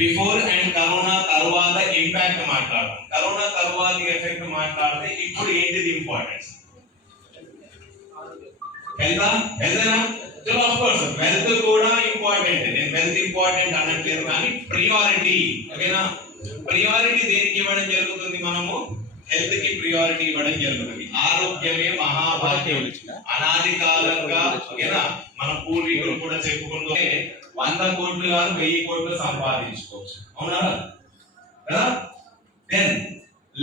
Before and corona తర్వాత impact మాట్లాడతాం, corona తర్వాత ఎఫెక్ట్ మాట్లాడితే ఇప్పుడు ఏంటిది importance? Health of course wealth కూడా ఇంపార్టెంట్. నేను వెల్త్ ఇంపార్టెంట్ అనట్లేదు, కానీ ప్రియారిటీ, ఓకేనా? ప్రియారిటీ దేనికి ఇవ్వడం జరుగుతుంది? మనము హెల్త్ కి ప్రియారిటీ ఇవ్వడం జరుగుతుంది. ఆరోగ్యమే మహాభాగ్యం. అనాది కాలంగా, ఓకేనా, మన పూర్వీకులు కూడా చెప్పుకుంటూ 100 కోట్లు కాదు 1000 కోట్లు సంపాదించుకోవచ్చు, అవునా కదా? దెన్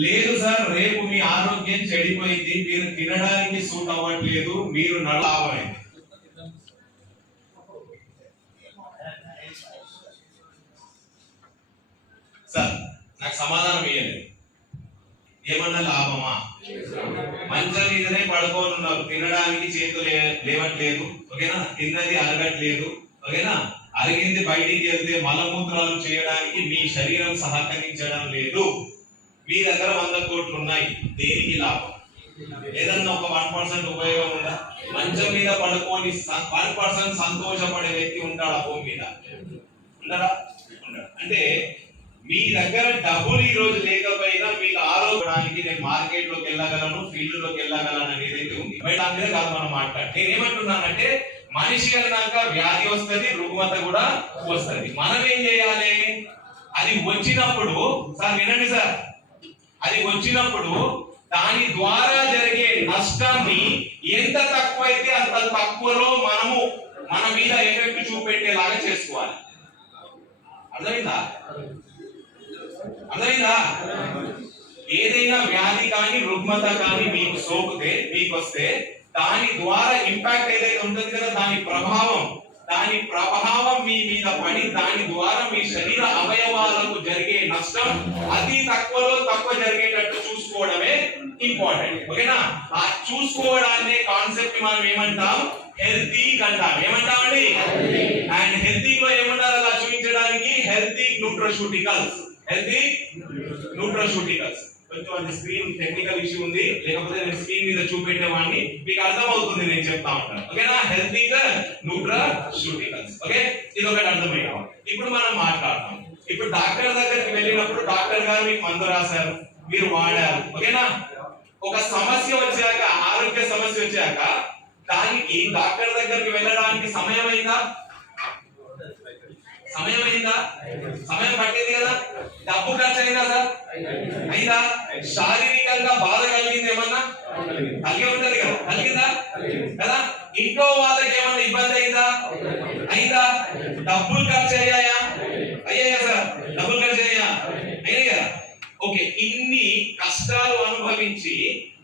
లేదు సార్, రేపు మీ ఆరోగ్యం చెడిపోయింది, మీరు తినడానికి సూట్ అవ్వట్లేదు, మీరు లాభమైంది. సార్ నాకు సమాధానం ఇవ్వండి, ఏమన్నా లాభమా? మంచం మీదనే పడుకొని ఉన్నారు, తినడానికి చేతులు లేవట్లేదు, ఓకేనా? తిన్నది అరగట్లేదు, ఓకేనా? అరిగింది బయటికి వెళ్తే మలమూత్రాలు చేయడానికి మీ శరీరం సహకరించడం లేదు. మీ దగ్గర 100 కోట్లు ఉన్నాయి, దేనికి లాభం? ఏదన్నా ఒక 1% ఉపయోగం ఉందా? మంచం మీద పడుకొని 1% సంతోషపడే వ్యక్తి ఉంటాడా భూమి మీద? ఉండరా? ఉండడు. అంటే మీ దగ్గర డబ్బులు ఈ రోజు లేకపోయినా మీకు ఆరోగ్యానికి నేను మార్కెట్ లోకి వెళ్ళగలను, ఫీల్డ్ లోకి వెళ్ళగలను అనేది అయితే ఉంది. బయట మీద కాదు మనం మాట్లాడి. నేను ఏమంటున్నానంటే, మనిషి అన్నాక వ్యాధి వస్తుంది, రుగ్మత కూడా వస్తుంది. మనం ఏం చేయాలి? అది వచ్చినప్పుడు, సార్ వినండి సార్, అది వచ్చినప్పుడు దాని ద్వారా జరిగే నష్టాన్ని ఎంత తక్కువైతే అంత తక్కువలో మనము మన మీద ఎఫెక్ట్ చూపెట్టేలాగా చేసుకోవాలి. అర్థమైందా? అర్థమైందా? ఏదైనా వ్యాధి కానీ రుగ్మత కానీ మీకు సోకితే, మీకు వస్తే, దాని ద్వారా ఇంపాక్ట్ ఏదైతే ఉంటుంది కదా, దాని ప్రభావం మీ మీద పడి దాని ద్వారా మీ శరీర అవయవాలకు జరిగే నష్టం అతి తక్కువలో తక్కువ జరిగేటట్టు చూసుకోవడమే ఇంపార్టెంట్, ఓకేనా? ఆ చూసుకోవడాన్ని కాన్సెప్ట్ మనం ఏమంటాం? హెల్తీ అంటాం. ఏమంటామండి? అండ్ హెల్తీలో ఏమన్నారు అలా చూపించడానికి? Healthy nutraceuticals. Healthy nutraceuticals. కొంచెం అది స్క్రీన్ టెక్నికల్ ఇష్యూ ఉంది, లేకపోతే నేను స్క్రీన్ మీద చూపెట్టేవాడిని, మీకు అర్థం అవుతుంది నేను చెప్తా ఉంటాను, ఓకేనా? Healthy nutraceuticals, okay? ఇది ఒకటి అర్థమైనా. ఇప్పుడు మనం మాట్లాడతాం. ఇప్పుడు డాక్టర్ దగ్గరికి వెళ్ళినప్పుడు డాక్టర్ గారు మీకు మందు రాశారు, మీరు వాడారు, ఓకేనా? ఒక సమస్య వచ్చాక, ఆరోగ్య సమస్య వచ్చాక, దానికి డాక్టర్ దగ్గరికి వెళ్ళడానికి సమయం అయిందా? సమయం పట్టింది కదా? డబ్బు ఖర్చు అయిందా సార్? అయిందా? శారీరకంగా బాధ కలిగింది ఏమన్నా? కలిగి ఉంటది కదా? కలిగిందా కదా? ఇంట్లో వాళ్ళకి ఏమన్నా ఇబ్బంది అయిందా? డబ్బులు ఖర్చు అయ్యాయా? అయ్యాయా సార్? డబ్బులు ఖర్చు అయ్యా? అయ్యాయి కదా? ఓకే, ఇన్ని కష్టాలు అనుభవించి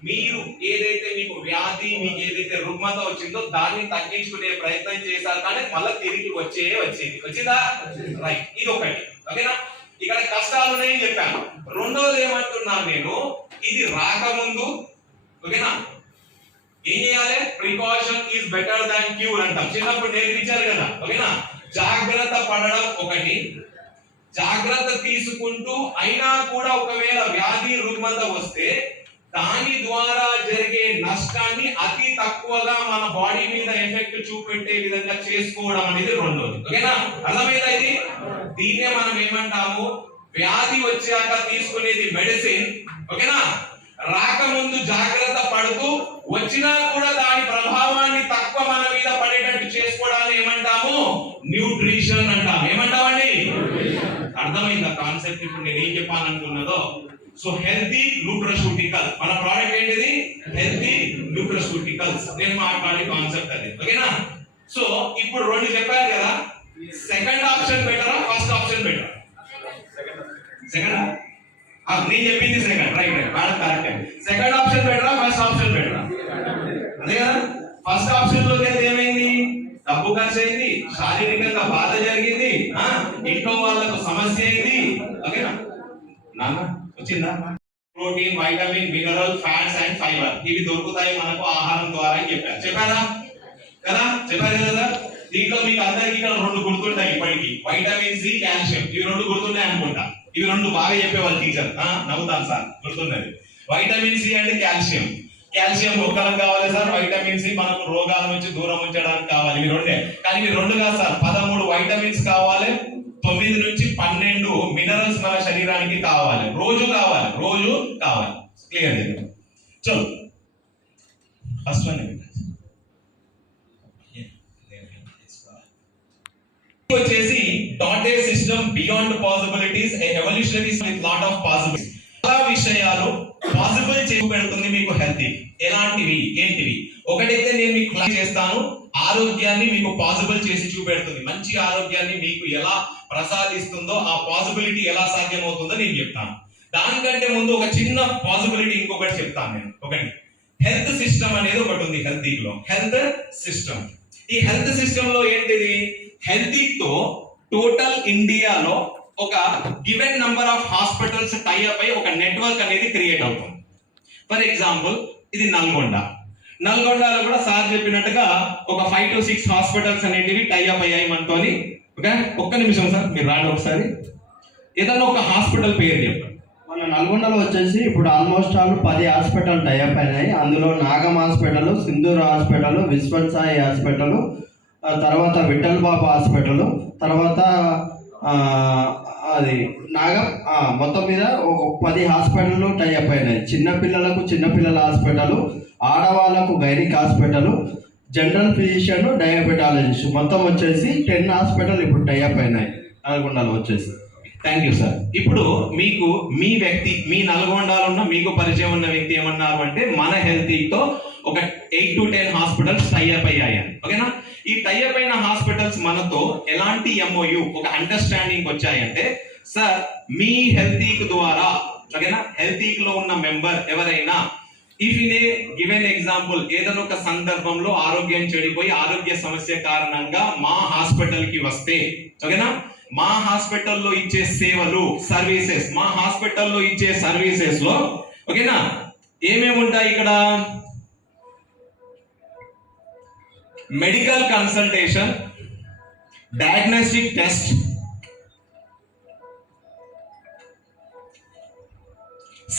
మీరు ఏదైతే మీకు వ్యాధి, మీకు ఏదైతే రుగ్మత వచ్చిందో దాన్ని తగ్గించుకునే ప్రయత్నం చేశారు, కానీ మళ్ళీ తిరిగి వచ్చిందా? రైట్, ఇది ఒకటి, ఓకేనా? ఇక్కడ కష్టాలు ఉన్నాయని చెప్పాను. రెండోది ఏమంటున్నాను నేను, ఇది రాకముందు, ఓకేనా, ఏం చేయాలి? Precaution is better than cure అంటాం. చిన్నప్పుడు నేర్పించారు కదా, ఓకేనా? జాగ్రత్త పడడం ఒకటి, జాగ్రత్త తీసుకుంటూ అయినా కూడా ఒకవేళ వ్యాధి రుగ్మత వస్తే దాని ద్వారా జరిగే నష్టాన్ని అతి తక్కువగా మన బాడీ మీద ఎఫెక్ట్ చూపెట్టే విధంగా చేసుకోవడం అనేది రెండోది, ఓకేనా? అర్థమైందా? ఇది దీన్నే మనం ఏమంటాము? వ్యాధి వచ్చాక తీసుకునేది మెడిసిన్, ఓకేనా? రాకముందు జాగ్రత్త పడుతూ వచ్చినా కూడా దాని ప్రభావాన్ని తక్కువ మన మీద పడేటట్టు చేసుకోవడాన్ని ఏమంటాము? న్యూట్రిషన్ అంటాం. ఏమంటామండి? అర్థమైందా కాన్సెప్ట్? ఇప్పుడు నేను ఏం చెప్పాలనుకున్నదో. సో హెల్తీ న్యూట్రాస్యూటికల్, మన ప్రోడక్ట్ ఏంటిది? Healthy nutraceuticals. నేను మాట్లాడే కాన్సెప్ట్ అది, ఓకేనా? సో ఇప్పుడు రెండు చెప్పారు కదా, సెకండ్ ఆప్షన్ బెటరా, ఫస్ట్ ఆప్షన్ బెటరా? సెకండ్. నేను చెప్పింది second, right right, madam correct. Second option బెటరా, ఫస్ట్ ఆప్షన్ బెటరా? అదే కదా. ఫస్ట్ ఆప్షన్ లోకి అయితే ఏమైంది? డబ్బు ఖర్చు అయింది, శారీరకంగా బాధ జరిగింది, ఇంట్లో వాళ్ళకు సమస్య అయింది, ఓకేనా? నాన్న వచ్చిందా? Protein, vitamin, mineral, fats and fibre ఇవి దొరుకుతాయి మనకు ఆహారం ద్వారా అని చెప్పారా కదా? చెప్పారు కదా? దీంట్లో మీకు అందరికి ఇక్కడ రెండు గుర్తుంటాయి ఇప్పటికి, వైటమిన్ సి, కాల్షియం. ఇవి రెండు గుర్తున్నాయి అనుకుంటా. ఇవి రెండు బాగా చెప్పేవాళ్ళు టీచర్, నవ్వుతాను సార్, గుర్తున్నది. Vitamin C and calcium. Calcium మొక్కలకు కావాలి సార్, వైటమిన్ సి మనకు రోగాల నుంచి దూరం ఉంచడానికి కావాలి. ఇవి రెండే, కానీ ఇవి రెండు కాదు సార్, 13 వైటమిన్స్ కావాలి, 9 నుంచి 12 కావాలి, రోజు కావాలి, రోజు కావాలి. క్లియర్ చేయండి. చలో ఫస్ట్ వన్ వచ్చేసి dotted system beyond possibilities, A evolutionary with lot of possibilities. చాలా విషయాలు పాసిబుల్ చేసి పెడుతుంది మీకు హెల్తీ. ఎలాంటివి ఏంటివి? ఒకటైతే నేను మీకు క్లాస్ చేస్తాను, ఆరోగ్యాన్ని మీకు పాసిబుల్ చేసి చూపెడుతుంది. మంచి ఆరోగ్యాన్ని మీకు ఎలా ప్రసాదిస్తుందో, ఆ పాసిబిలిటీ ఎలా సాధ్యమవుతుందో నేను చెప్తాను. దానికంటే ముందు ఒక చిన్న పాసిబిలిటీ ఇంకొకటి చెప్తాను నేను. ఒకటి హెల్త్ సిస్టమ్ అనేది ఒకటి ఉంది హెల్తీలో. హెల్త్ సిస్టమ్, ఈ హెల్త్ సిస్టమ్ లో ఏంటిది? హెల్తీతో టోటల్ ఇండియాలో ఒక given number of hospitals tie up అయి ఒక నెట్వర్క్ అనేది క్రియేట్ అవుతుంది. ఫర్ ఎగ్జాంపుల్ ఇది నల్గొండలో కూడా సార్ చెప్పినట్టుగా ఒక 5 to 6 హాస్పిటల్స్ అనేటివి టైఅప్ అయ్యాయి మనతోని. ఓకే, ఒక్క నిమిషం సార్ మీరు రాండి ఒకసారి. ఏదన్నా ఒక హాస్పిటల్ పేరు చెప్పండి. మన నల్గొండలో వచ్చేసి ఇప్పుడు ఆల్మోస్ట్ 10 హాస్పిటల్ టైఅప్ అయినాయి. అందులో Nagam hospital, Sindhur hospital, Vishwasai hospital, తర్వాత విఠల్ బాబు హాస్పిటల్, తర్వాత అది నాగం, మొత్తం మీద ఒక 10 హాస్పిటల్ టైఅప్ అయినాయి. చిన్నపిల్లల హాస్పిటల్, ఆడవాళ్ళకు gynaec hospital, general physician, diabetologist, మొత్తం వచ్చేసి 10 హాస్పిటల్ ఇప్పుడు టైఅప్ అయినాయి నల్గొండలో వచ్చేసి. Thank you sir. ఇప్పుడు మీకు మీ నల్గొండలో ఉన్న మీకు పరిచయం ఉన్న వ్యక్తి ఏమన్నారు అంటే మన హెల్తీతో ఒక 8 to 10 హాస్పిటల్స్ టైఅప్ అయ్యాయి. ఓకేనా? ఈ టైఅప్ అయిన హాస్పిటల్స్ మనతో ఎలాంటి ఎంఓయు, ఒక అండర్స్టాండింగ్ వచ్చాయంటే, సార్ మీ హెల్తీక్ ద్వారా, ఓకేనా, హెల్తీక్ లో ఉన్న మెంబర్ ఎవరైనా if in a given example ఏదైనా ఒక సందర్భంలో ఆరోగ్యం చెడిపోయి ఆరోగ్య సమస్య కారణంగా మా హాస్పిటల్ కి వస్తే, ఓకేనా, మా హాస్పిటల్లో ఇచ్చే సేవలు, సర్వీసెస్, మా హాస్పిటల్లో ఇచ్చే సర్వీసెస్ లో, ఓకేనా, ఏమేమి ఉంటాయి ఇక్కడ? Medical consultation, diagnostic test,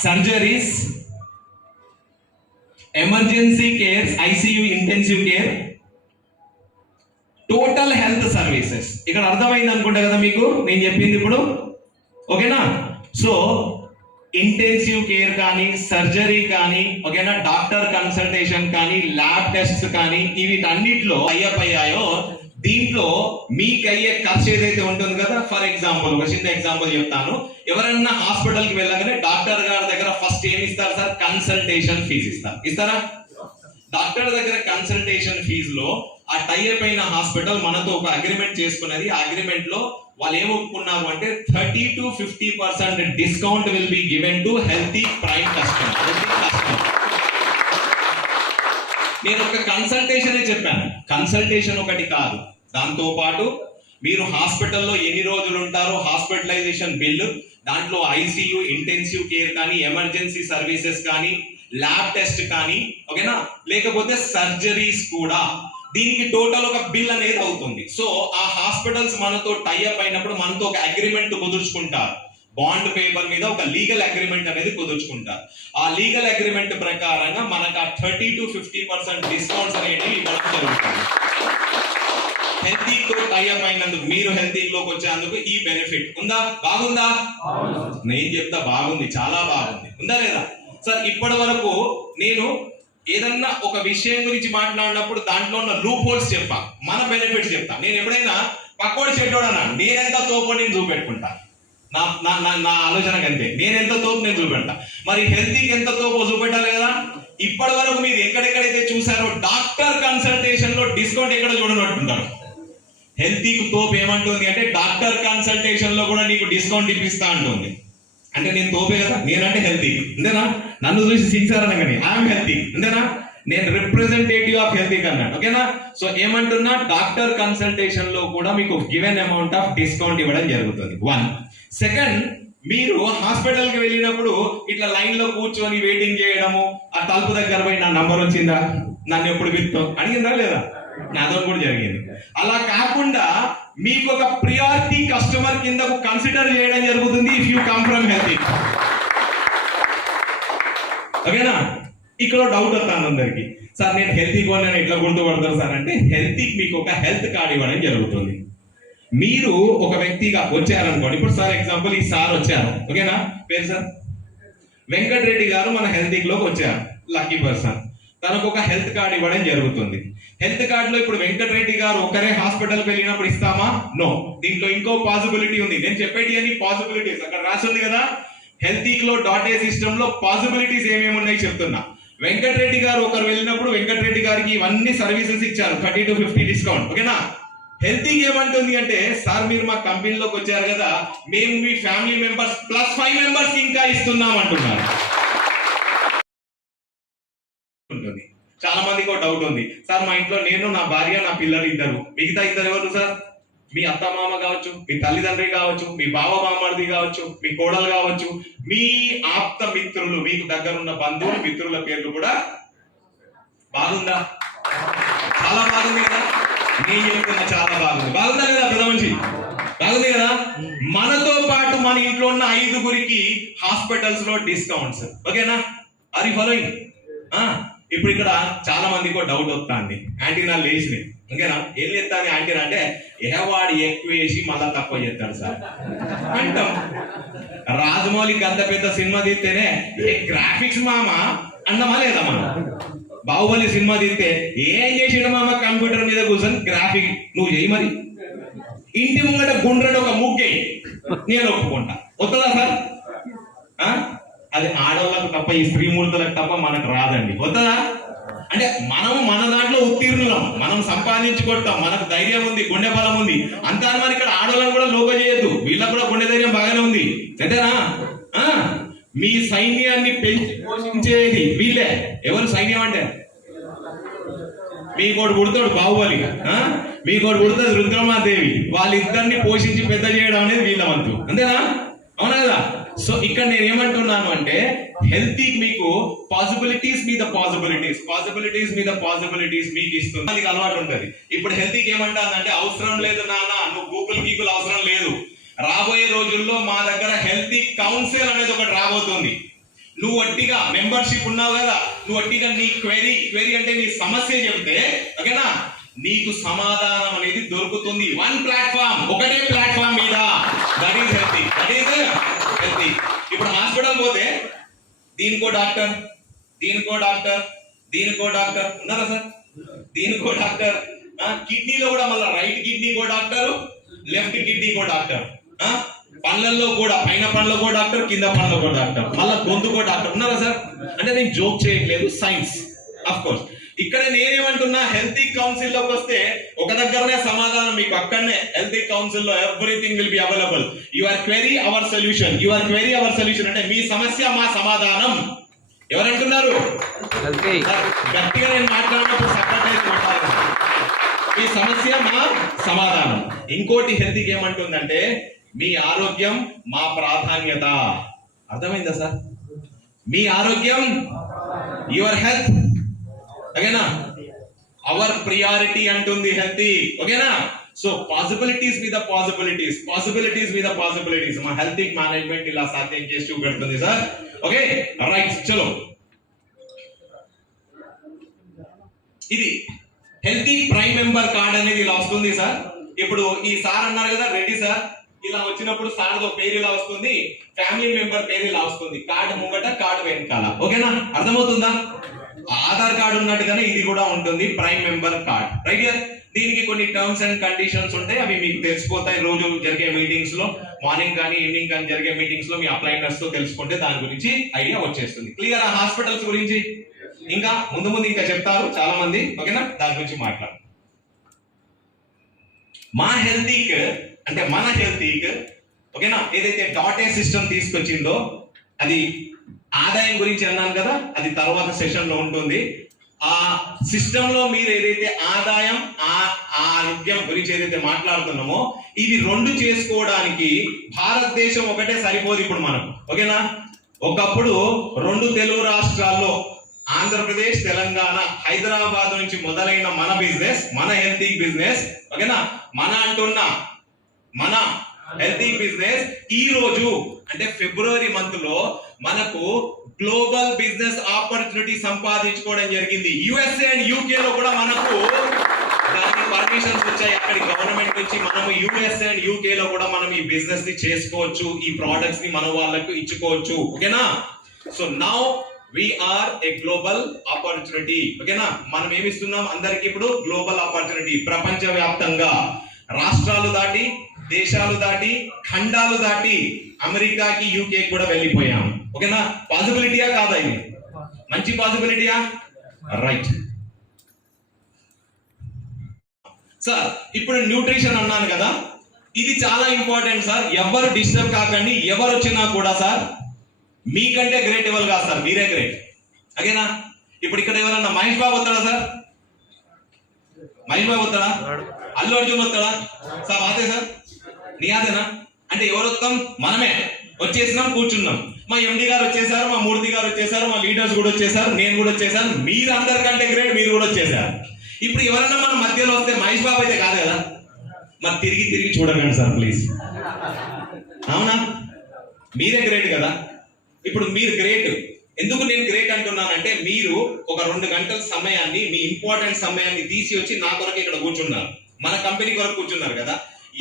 surgeries, emergency care, ICU, intensive care, total health services. ఇక్కడ అర్థమైంది అనుకుంటా కదా మీకు నేను చెప్పింది ఇప్పుడు. ఓకేనా? సో ఇంటెన్సివ్ కేర్ కానీ, సర్జరీ కానీ, ఓకేనా, డాక్టర్ కన్సల్టేషన్ కానీ, ల్యాబ్ టెస్ట్ కానీ, వీటన్నిటిలో అయ్యాయో దీంట్లో మీకు అయ్యే ఖర్చు ఏదైతే ఉంటుంది కదా, ఫర్ ఎగ్జాంపుల్ ఒక చిన్న ఎగ్జాంపుల్ చెప్తాను. ఎవరన్నా హాస్పిటల్ కి వెళ్ళగానే డాక్టర్ గారి దగ్గర ఫస్ట్ ఏమి ఇస్తారు సార్? కన్సల్టేషన్ ఫీజు ఇస్తారా? డాక్టర్ దగ్గర కన్సల్టేషన్ ఫీజులో ఆ టైఅప్ అయిన హాస్పిటల్ మనతో ఒక అగ్రిమెంట్ చేసుకున్నది. ఆ అగ్రిమెంట్ లో వాళ్ళు ఏం ఒప్పుకున్నారు అంటే 30 to 50% discount will be given to healthy prime customer. నేను ఒక కన్సల్టేషన్ చెప్పాను. కన్సల్టేషన్ ఒకటి కాదు, దాంతో పాటు మీరు హాస్పిటల్లో ఎన్ని రోజులు ఉంటారో హాస్పిటలైజేషన్ బిల్లు, దాంట్లో ఐసియు, ఇంటెన్సివ్ కేర్ కానీ, ఎమర్జెన్సీ సర్వీసెస్ కానీ, ల్యాబ్ టెస్ట్ కానీ, ఓకేనా, లేకపోతే సర్జరీస్ కూడా, దీనికి టోటల్ ఒక బిల్ అనేది అవుతుంది. సో ఆ హాస్పిటల్స్ మనతో టైఅప్ అయినప్పుడు మనతో ఒక అగ్రిమెంట్ కుదుర్చుకుంటారు. బాండ్ పేపర్ మీద ఒక లీగల్ అగ్రిమెంట్ అనేది కుదుర్చుకుంటారు. ఆ లీగల్ అగ్రిమెంట్ ప్రకారంగా మనకు ఆ 30 to 50% డిస్కౌంట్స్ అనేవి ఇవ్వడం జరుగుతుంది. హెల్తీతో టైఅప్ అయినందుకు, మీరు హెల్తీలోకి వచ్చేందుకు ఈ బెనిఫిట్ ఉందా? బాగుందా? నేను చెప్తా బాగుంది, చాలా బాగుంది. ఉందా లేదా? సార్ ఇప్పటి వరకు నేను ఏదన్నా ఒక విషయం గురించి మాట్లాడినప్పుడు దాంట్లో ఉన్న లూప్ హోల్స్ చెప్పా, మన బెనిఫిట్స్ చెప్తా. నేను ఎప్పుడైనా పక్కోడు చెడ్డోడన్నా నేనెంత తోపో నేను చూపెట్టుకుంటా. నా ఆలోచన కంటే నేనెంత తోపు నేను చూపెడతా. మరి హెల్తీకి ఎంత తోపో చూపెట్టాలి కదా. ఇప్పటి వరకు మీరు ఎక్కడెక్కడైతే చూసారో డాక్టర్ కన్సల్టేషన్ లో డిస్కౌంట్ ఎక్కడ చూడనట్టుంటారు. హెల్తీకి తోపు ఏమంటుంది అంటే డాక్టర్ కన్సల్టేషన్ లో కూడా నీకు డిస్కౌంట్ ఇప్పిస్తా అంటుంది. అంటే నేను తోపే కదా, నేనంటే హెల్తీ అంతేనా? నన్ను చూసి సిన్సియర్ అనగానే ఐఎమ్ హెల్తీ అంతేనా? నేను రిప్రజెంటేటివ్ ఆఫ్ హెల్తీ అన్నాడు. ఓకేనా? సో ఏమంటున్నా, డాక్టర్ కన్సల్టేషన్ లో కూడా మీకు గివెన్ అమౌంట్ ఆఫ్ డిస్కౌంట్ ఇవ్వడం జరుగుతుంది. 1. సెకండ్, మీరు హాస్పిటల్ కి వెళ్ళినప్పుడు ఇట్లా లైన్ లో కూర్చొని వెయిటింగ్ చేయడము, ఆ తలుపు దగ్గర పోయి నా నంబర్ వచ్చిందా, నన్ను ఎప్పుడు పిలుస్తాం అడిగిందా లేదా, నాతో కూడా జరిగింది. అలా కాకుండా మీకు ఒక ప్రియారిటీ కస్టమర్ కిందకు కన్సిడర్ చేయడం జరుగుతుంది if you come from healthy. ఓకేనా? ఇక్కడ డౌట్ వస్తాను అందరికి, సార్ నేను హెల్తీ కొన్నాను ఎట్లా గుర్తుపడతాను సార్ అంటే, హెల్తీకి మీకు ఒక హెల్త్ కార్డ్ ఇవ్వడం జరుగుతుంది. మీరు ఒక వ్యక్తిగా వచ్చారనుకోండి, ఇప్పుడు సార్ ఎగ్జాంపుల్ ఈ సార్ వచ్చారు, ఓకేనా? పేరు సార్ వెంకటరెడ్డి గారు మన హెల్తీలోకి వచ్చారు, లక్కీ పర్సన్. తనకు ఒక హెల్త్ కార్డ్ ఇవ్వడం జరుగుతుంది. హెల్త్ కార్డ్ లో ఇప్పుడు వెంకటరెడ్డి గారు ఒకరే హాస్పిటల్కి వెళ్ళినప్పుడు ఇస్తామా? నో. దీంట్లో ఇంకో పాసిబిలిటీ ఉంది. నేను చెప్పేటి అన్ని పాసిబిలిటీస్ అక్కడ రాసి ఉంది కదా, హెల్తీలో .a సిస్టమ్ లో పాసిబిలిటీస్ ఏమేమి ఉన్నాయి చెప్తున్నా. వెంకటరెడ్డి గారు ఒకరు వెళ్ళినప్పుడు వెంకటరెడ్డి గారికి ఇవన్నీ సర్వీసెస్ ఇచ్చారు, 30 to 50 డిస్కౌంట్, ఓకేనా? హెల్తీకి ఏమంటుంది అంటే, సార్ మీరు మా కంపెనీలోకి వచ్చారు కదా, మేము మీ ఫ్యామిలీ మెంబర్స్ +5 మెంబర్స్ ఇంకా ఇస్తున్నాం అంటున్నారు. ఉంటుంది. చాలా మందికి ఒక డౌట్ ఉంది, సార్ మా ఇంట్లో నేను, నా భార్య, నా పిల్లలు ఇద్దరు, మిగతా ఇద్దరు ఎవరు సార్? మీ అత్త మామ కావచ్చు, మీ తల్లిదండ్రి కావచ్చు, మీ బావ బామ్మర్ది కావచ్చు, మీ కోడలు కావచ్చు, మీ ఆప్త మిత్రులు, మీకు దగ్గర ఉన్న బంధువులు మిత్రుల పేర్లు కూడా. బాగుందా? చాలా బాగుంది కదా. నేను చెప్తున్నా చాలా బాగుంది. బాగుందా కదా పెద్ద మనిషి? బాగుంది కదా. మనతో పాటు మన ఇంట్లో ఉన్న 5గురికి హాస్పిటల్స్ లో డిస్కౌంట్స్, ఓకేనా? Are you following? ఇప్పుడు ఇక్కడ చాలా మందికి ఒక డౌట్ వస్తుంది, యాంటీనా లేచినాయి, ఓకేనా? ఏం చేస్తాను యాంటీనా అంటే, వాడు ఎక్కువ వేసి మళ్ళా తక్కువ చేస్తాడు సార్ అంటాం. రాజమౌళికి అంత పెద్ద సినిమా తీస్తేనే గ్రాఫిక్స్ మామ అన్నమా లేదా? మనం బాహుబలి సినిమా తీస్తే ఏం చేసాడు మామ, కంప్యూటర్ మీద కూర్చొని గ్రాఫిక్ నువ్వు చేయి, మరి ఇంటి ముంగట గుండ్రని ఒక ముగ్గే నేను ఒప్పుకుంటా. వస్తుందా సార్? అది ఆడవాళ్ళకు తప్ప, ఈ స్త్రీమూర్తులకు తప్ప మనకు రాదండి. వస్తుందా? అంటే మనం మన దాంట్లో ఉత్తీర్ణులం, మనం సంపాదించుకుంటాం, మనకు ధైర్యం ఉంది, గుండె బలం ఉంది. అంతా మరి ఇక్కడ ఆడవాళ్ళని కూడా లోక చేయొద్దు, వీళ్ళకు కూడా గుండె ధైర్యం బాగానే ఉంది, అంతేనా? మీ సైన్యాన్ని పెంచి పోషించేది వీళ్ళే. ఎవరు సైన్యం అంటే? మీకోటి పుడతాడు బాహుబలి, మీకోటి పుడుతుంది రుద్రమాదేవి, వాళ్ళిద్దరిని పోషించి పెద్ద చేయడం అనేది వీళ్ళ వంతు, అంతేనా? అవునా కదా? సో ఇక్కడ నేను ఏమంటున్నాను అంటే, హెల్తీకి మీకు పాసిబిలిటీస్ మీద పాసిబిలిటీస్ మీకు ఇస్తుంది. అది అలవాటు ఉంటుంది. ఇప్పుడు హెల్తీకి ఏమంటానంటే, అవసరం లేదు నాన్న, నువ్వు గూగుల్ అవసరం లేదు. రాబోయే రోజుల్లో మా దగ్గర హెల్తీ కౌన్సిల్ అనేది ఒకటి రాబోతుంది. నువ్వు వట్టిగా మెంబర్షిప్ ఉన్నావు కదా, నువ్వు వట్టిగా నీ క్వెరీ అంటే నీ సమస్య చెప్తే, ఓకేనా, నీకు సమాధానం అనేది దొరుకుతుంది. వన్ ప్లాట్ఫామ్, ఒకటే ప్లాట్ఫామ్ మీద. That is healthy. ఇప్పుడు హాస్పిటల్ పోతే దీనికో డాక్టర్, దీనికో డాక్టర్, దీనికో డాక్టర్ ఉన్నారా సార్? దీనికో డాక్టర్. కిడ్నీలో కూడా మళ్ళీ రైట్ కిడ్నీకో డాక్టర్, లెఫ్ట్ కిడ్నీకో డాక్టర్. పళ్ళల్లో కూడా, పైన పళ్ళకో డాక్టర్, కింద పళ్ళకో డాక్టర్, మళ్ళీ గొంతుకో డాక్టర్ ఉన్నారా సార్? అంటే నేను జోక్ చేయట్లేదు, సైన్స్ ఆఫ్ కోర్స్. ఇక్కడ నేనేమంటున్నా, హెల్తీ కౌన్సిల్ లోకి వస్తే ఒక దగ్గరనే సమాధానం మీకు, అక్కడనే హెల్తీ కౌన్సిల్ లో everything will be available. Your query our solution, your query our solution. అంటే మీ సమస్య మా సమాధానం. ఎవరంటున్నారు? గట్టిగా నేను మాట్లాడినప్పుడు సపరేట్ మాట్లాడాలి. మీ సమస్య మా సమాధానం. ఇంకోటి హెల్తీకి ఏమంటుందంటే, మీ ఆరోగ్యం మా ప్రాధాన్యత. అర్థమైందా సార్? మీ ఆరోగ్యం, యువర్ హెల్త్, ఓకేనా, అవర్ ప్రియారిటీ అంటుంది హెల్తీ, ఓకేనా? సో పాసిబిలిటీస్ మీద పాసిబిలిటీస్ మా హెల్తీ మేనేజ్మెంట్ ఇలా సాధ్యం చేసి చూపెడుతుంది సార్. ఓకే రైట్, చలో. ఇది హెల్తీ ప్రైమ్ మెంబర్ కార్డ్ అనేది ఇలా వస్తుంది సార్. ఇప్పుడు ఈ సార్ అన్నారు కదా, రెడ్డి సార్, ఇలా వచ్చినప్పుడు సార్ పేరు ఇలా వస్తుంది, ఫ్యామిలీ మెంబర్ పేరు ఇలా వస్తుంది, కార్డు ముంగట కార్డు వెనకాల, ఓకేనా? అర్థమవుతుందా? ఆధార్ కార్డు ఉన్నట్టుగానే ఇది కూడా ఉంటుంది, ప్రైమ్ మెంబర్ కార్డ్, రైట్? దీనికి కొన్ని టర్మ్స్ అండ్ కండిషన్స్ ఉంటాయి, అవి మీకు తెలిసిపోతాయి రోజు జరిగే మీటింగ్స్ లో, మార్నింగ్ కానీ ఈవినింగ్ కానీ జరిగే మీటింగ్స్ లో మీ అప్లైనర్స్ తో తెలుసుకుంటే దాని గురించి ఐడియా వచ్చేస్తుంది. క్లియర్? ఆ హాస్పిటల్స్ గురించి ఇంకా ముందు ఇంకా చెప్తారు చాలా మంది, ఓకేనా? దాని గురించి మాట్లాడు. మా హెల్తీక్ అంటే మన హెల్తీక్, ఓకేనా, ఏదైతే .a సిస్టమ్ తీసుకొచ్చిందో, అది ఆదాయం గురించి అన్నాను కదా, అది తర్వాత సెషన్ లో ఉంటుంది. ఆ సిస్టమ్ లో మీరు ఏదైతే ఆదాయం, ఆరోగ్యం గురించి ఏదైతే మాట్లాడుతున్నామో, ఇవి రెండు చేసుకోవడానికి భారతదేశం ఒకటే సరిపోదు ఇప్పుడు మనకు, ఓకేనా? ఒకప్పుడు 2 తెలుగు రాష్ట్రాల్లో, ఆంధ్రప్రదేశ్, తెలంగాణ, హైదరాబాద్ నుంచి మొదలైన మన బిజినెస్, మన హెల్తీ బిజినెస్, ఓకేనా, మన హెల్తీ బిజినెస్ ఈ రోజు అంటే ఫిబ్రవరి మంత్ లో మనకు గ్లోబల్ బిజినెస్ ఆపర్చునిటీ సంపాదించుకోవడం జరిగింది. యుఎస్ఏ అండ్ యూకే లో కూడా మనకు దాన్ని పర్మిషన్స్ వచ్చాయి అక్కడి గవర్నమెంట్ నుంచి. మనము యుఎస్ అండ్ యూకే లో కూడా మనం ఈ బిజినెస్ ని చేసుకోవచ్చు, ఈ ప్రొడక్ట్స్ ని మన వాళ్ళకు ఇచ్చుకోవచ్చు. ఓకేనా? So now we are a global opportunity. ఓకేనా? మనం ఏమి ఇస్తున్నాం అందరికి ఇప్పుడు? Global opportunity. ప్రపంచవ్యాప్తంగా రాష్ట్రాలు దాటి, దేశాలు దాటి, ఖండాలు దాటి అమెరికాకి, యూకే కూడా వెళ్ళిపోయాం. ఓకేనా? పాసిబిలిటీయా కాదా? ఇది మంచి పాసిబిలిటీయా? Right sir. ఇప్పుడు న్యూట్రిషన్ అన్నాను కదా, ఇది చాలా ఇంపార్టెంట్ సార్. ఎవరు డిస్టర్బ్ కాకండి. ఎవరు వచ్చినా కూడా సార్ మీకంటే గ్రేట్ ఎవరు కాదు సార్, మీరే గ్రేట్. ఓకేనా? ఇప్పుడు ఇక్కడ ఎవరన్నా మహేష్ బాబు వస్తాడా సార్? మహేష్ బాబు వస్తాడా? అల్లు అర్జున్ వస్తాడా సార్? అదే సార్, నీ అదేనా? అంటే ఎవరు వస్తాం? మనమే వచ్చేసినాం, కూర్చున్నాం. మా ఎండి గారు వచ్చేసారు, మా మూర్తి గారు వచ్చేసారు, మా లీడర్స్ కూడా వచ్చేసారు, నేను కూడా వచ్చేసాను. మీరు అందరికంటే గ్రేట్, మీరు కూడా వచ్చేసారు. ఇప్పుడు ఎవరన్నా మన మధ్యలో వస్తే మహేష్ బాబు అయితే కాదు కదా. మరి తిరిగి తిరిగి చూడకండి సార్ ప్లీజ్. అవునా? మీరే గ్రేట్ కదా. ఇప్పుడు మీరు గ్రేట్. ఎందుకు నేను గ్రేట్ అంటున్నానంటే, మీరు ఒక 2 గంటల సమయాన్ని, మీ ఇంపార్టెంట్ సమయాన్ని తీసి వచ్చి నా కొరకు ఇక్కడ కూర్చున్నారు, మన కంపెనీ కొరకు కూర్చున్నారు కదా.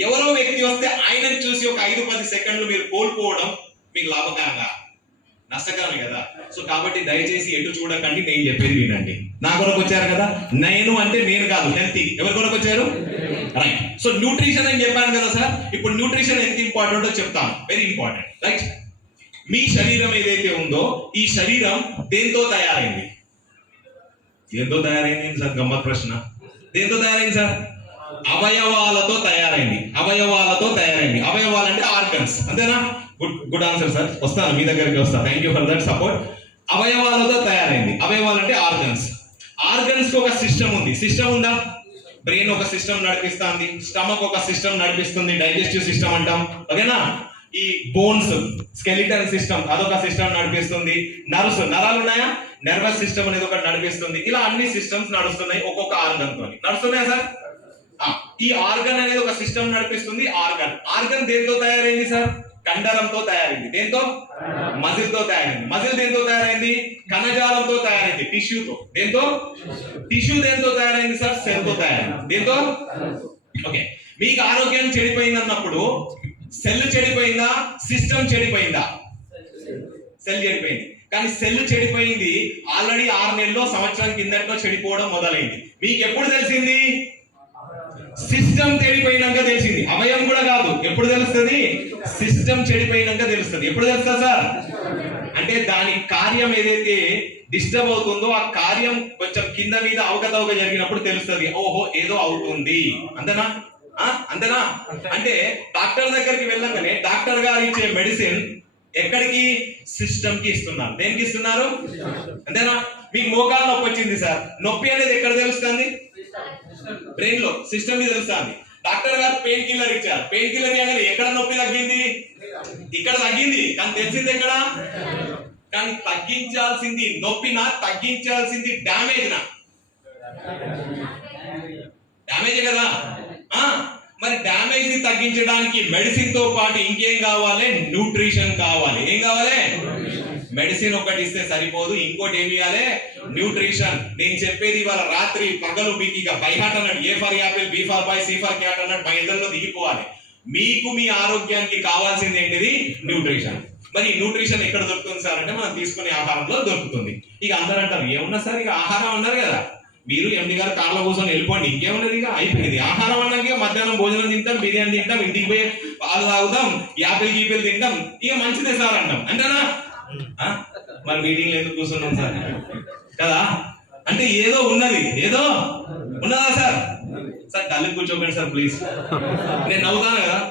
ఎవరో వ్యక్తి వస్తే ఆయనను చూసి ఒక 5-10 సెకండ్లు మీరు కోల్పోవడం మీకు లాభకరంగా, నష్టకరమే కదా. సో కాబట్టి దయచేసి ఎటు చూడకండి, నేను చెప్పేది వినండి. నా కొరకు వచ్చారు కదా. నేను అంటే నేను కాదు, హెల్తీ. ఎవరి కొరకు వచ్చారు? రైట్. సో న్యూట్రిషన్ అని చెప్పాను కదా సార్. ఇప్పుడు న్యూట్రిషన్ ఎంత ఇంపార్టెంటో చెప్తాను. Very important. రైట్. మీ శరీరం ఏదైతే ఉందో, ఈ శరీరం దేంతో తయారైంది? దేంతో తయారైంది సార్? గమ్మత్ ప్రశ్న. దేంతో తయారైంది సార్? అవయవాలతో తయారైంది. అవయవాలతో తయారైంది. అవయవాలు అంటే ఆర్గన్స్, అంతేనా? Good answer sir. వస్తాను మీ దగ్గరికి, వస్తాను. Thank you for that support. అవయవాలతో తయారైంది. అవయవాలు అంటే ఆర్గన్స్. ఆర్గన్స్ కి ఒక సిస్టమ్ ఉంది. సిస్టమ్ ఉందా? బ్రెయిన్ ఒక సిస్టమ్ నడిపిస్తుంది, స్టమక్ ఒక సిస్టమ్ నడిపిస్తుంది, డైజెస్టివ్ సిస్టమ్ అంటాం. ఓకేనా? ఈ బోన్స్, స్కెలిటన్ సిస్టమ్ అదొక సిస్టమ్ నడిపిస్తుంది. నరాలు ఉన్నాయా? నర్వస్ సిస్టమ్ అనేది ఒకటి నడిపిస్తుంది. ఇలా అన్ని సిస్టమ్స్ నడుస్తున్నాయి ఒక్కొక్క ఆర్గన్ తో. నడుస్తున్నాయా సార్? ఈ ఆర్గన్ అనేది ఒక సిస్టమ్ నడిపిస్తుంది. ఆర్గన్ దేంతో తయారైంది సార్? కండరంతో తయారైంది. దేంతో? మజిల్ తో తయారైంది. మజిల్ దేంతో తయారైంది? కణజాలంతో తయారైంది, టిష్యూతో. దేంతో? టిష్యూ దేంతో తయారైంది సార్? సెల్ తో తయారైంది. దేంతో? ఓకే. మీకు ఆరోగ్యం చెడిపోయింది అన్నప్పుడు సెల్ చెడిపోయిందా, సిస్టమ్ చెడిపోయిందా? సెల్ చెడిపోయింది. కానీ సెల్ చెడిపోయింది ఆల్రెడీ 6 నెలల్లో, సంవత్సరం కిందట్లో చెడిపోవడం మొదలైంది. మీకు ఎప్పుడు తెలిసింది? సిస్టమ్ చెడిపోయినాక తెలిసింది. అవయం కూడా కాదు. ఎప్పుడు తెలుస్తుంది? సిస్టమ్ చెడిపోయినాక తెలుస్తుంది. ఎప్పుడు తెలుస్తా సార్? అంటే దాని కార్యం ఏదైతే డిస్టర్బ్ అవుతుందో, ఆ కార్యం కొంచెం కింద మీద అవకతవక జరిగినప్పుడు తెలుస్తుంది. ఓహో ఏదో అవుతుంది. అంతేనా? అంతేనా? అంటే డాక్టర్ దగ్గరికి వెళ్ళగానే డాక్టర్ గారు ఇచ్చే మెడిసిన్ ఎక్కడికి? సిస్టమ్ కి ఇస్తున్నారు. దేనికి ఇస్తున్నారు? అంతేనా? మీకు మోకాలు నొప్పి వచ్చింది సార్. నొప్పి అనేది ఎక్కడ తెలుస్తుంది? బ్రెయిన్ లో, సిస్టమ్ మీద తెలుస్తుంది. డాక్టర్ గారు పెయిన్ కిల్లర్ ఇచ్చారు. పెయిన్ కిల్లర్ అనేది ఎక్కడ నొప్పి తగ్గింది? ఇక్కడ తగ్గింది. కానీ తెలిసింది ఎక్కడ? కానీ తగ్గించాల్సింది నొప్పినా, తగ్గించాల్సింది డ్యామేజ్ నా? డ్యామేజ్ కదా. మరి డ్యామేజ్ ని తగ్గించడానికి మెడిసిన్ తో పాటు ఇంకేం కావాలి? న్యూట్రిషన్ కావాలి. ఏం కావాలి? మెడిసిన్ ఒకటి ఇస్తే సరిపోదు, ఇంకోటి ఏమి ఇవ్వాలి? న్యూట్రిషన్. నేను చెప్పేది ఇవాళ రాత్రి పగలు మీకు ఇక బైహాట్ అన్నట్టు, A for apple, B for boy, C for cat అన్నట్టు మా ఇద్దరిలో దిగిపోవాలి. మీకు మీ ఆరోగ్యానికి కావాల్సింది ఏంటిది? న్యూట్రిషన్. మరి న్యూట్రిషన్ ఎక్కడ దొరుకుతుంది సార్ అంటే, మనం తీసుకునే ఆహారంలో దొరుకుతుంది. ఇక అందరూ అంటారు ఏమన్నా సార్, ఇక ఆహారం అన్నారు కదా, మీరు ఎండి గారు కార్లో కూర్చొని వెళ్ళిపోండి, ఇంకేమున్నది, ఇక అయిపోయింది. ఆహారం అన్నాక మధ్యాహ్నం భోజనం తింటాం, బిర్యానీ తింటాం, ఇంటికి పోయి పాలు తాగుతాం, యాపిల్ గీపిల్ తింటాం, ఇక మంచిదే సార్ అంటాం. అంతేనా? మరి మీటింగ్లో ఎందుకు కూర్చున్నాం సార్ కదా? అంటే ఏదో ఉన్నది, ఏదో ఉన్నదా సార్? సార్ తల్లి కూర్చోకండి సార్ ప్లీజ్. నేను నవ్వుతాను కదా.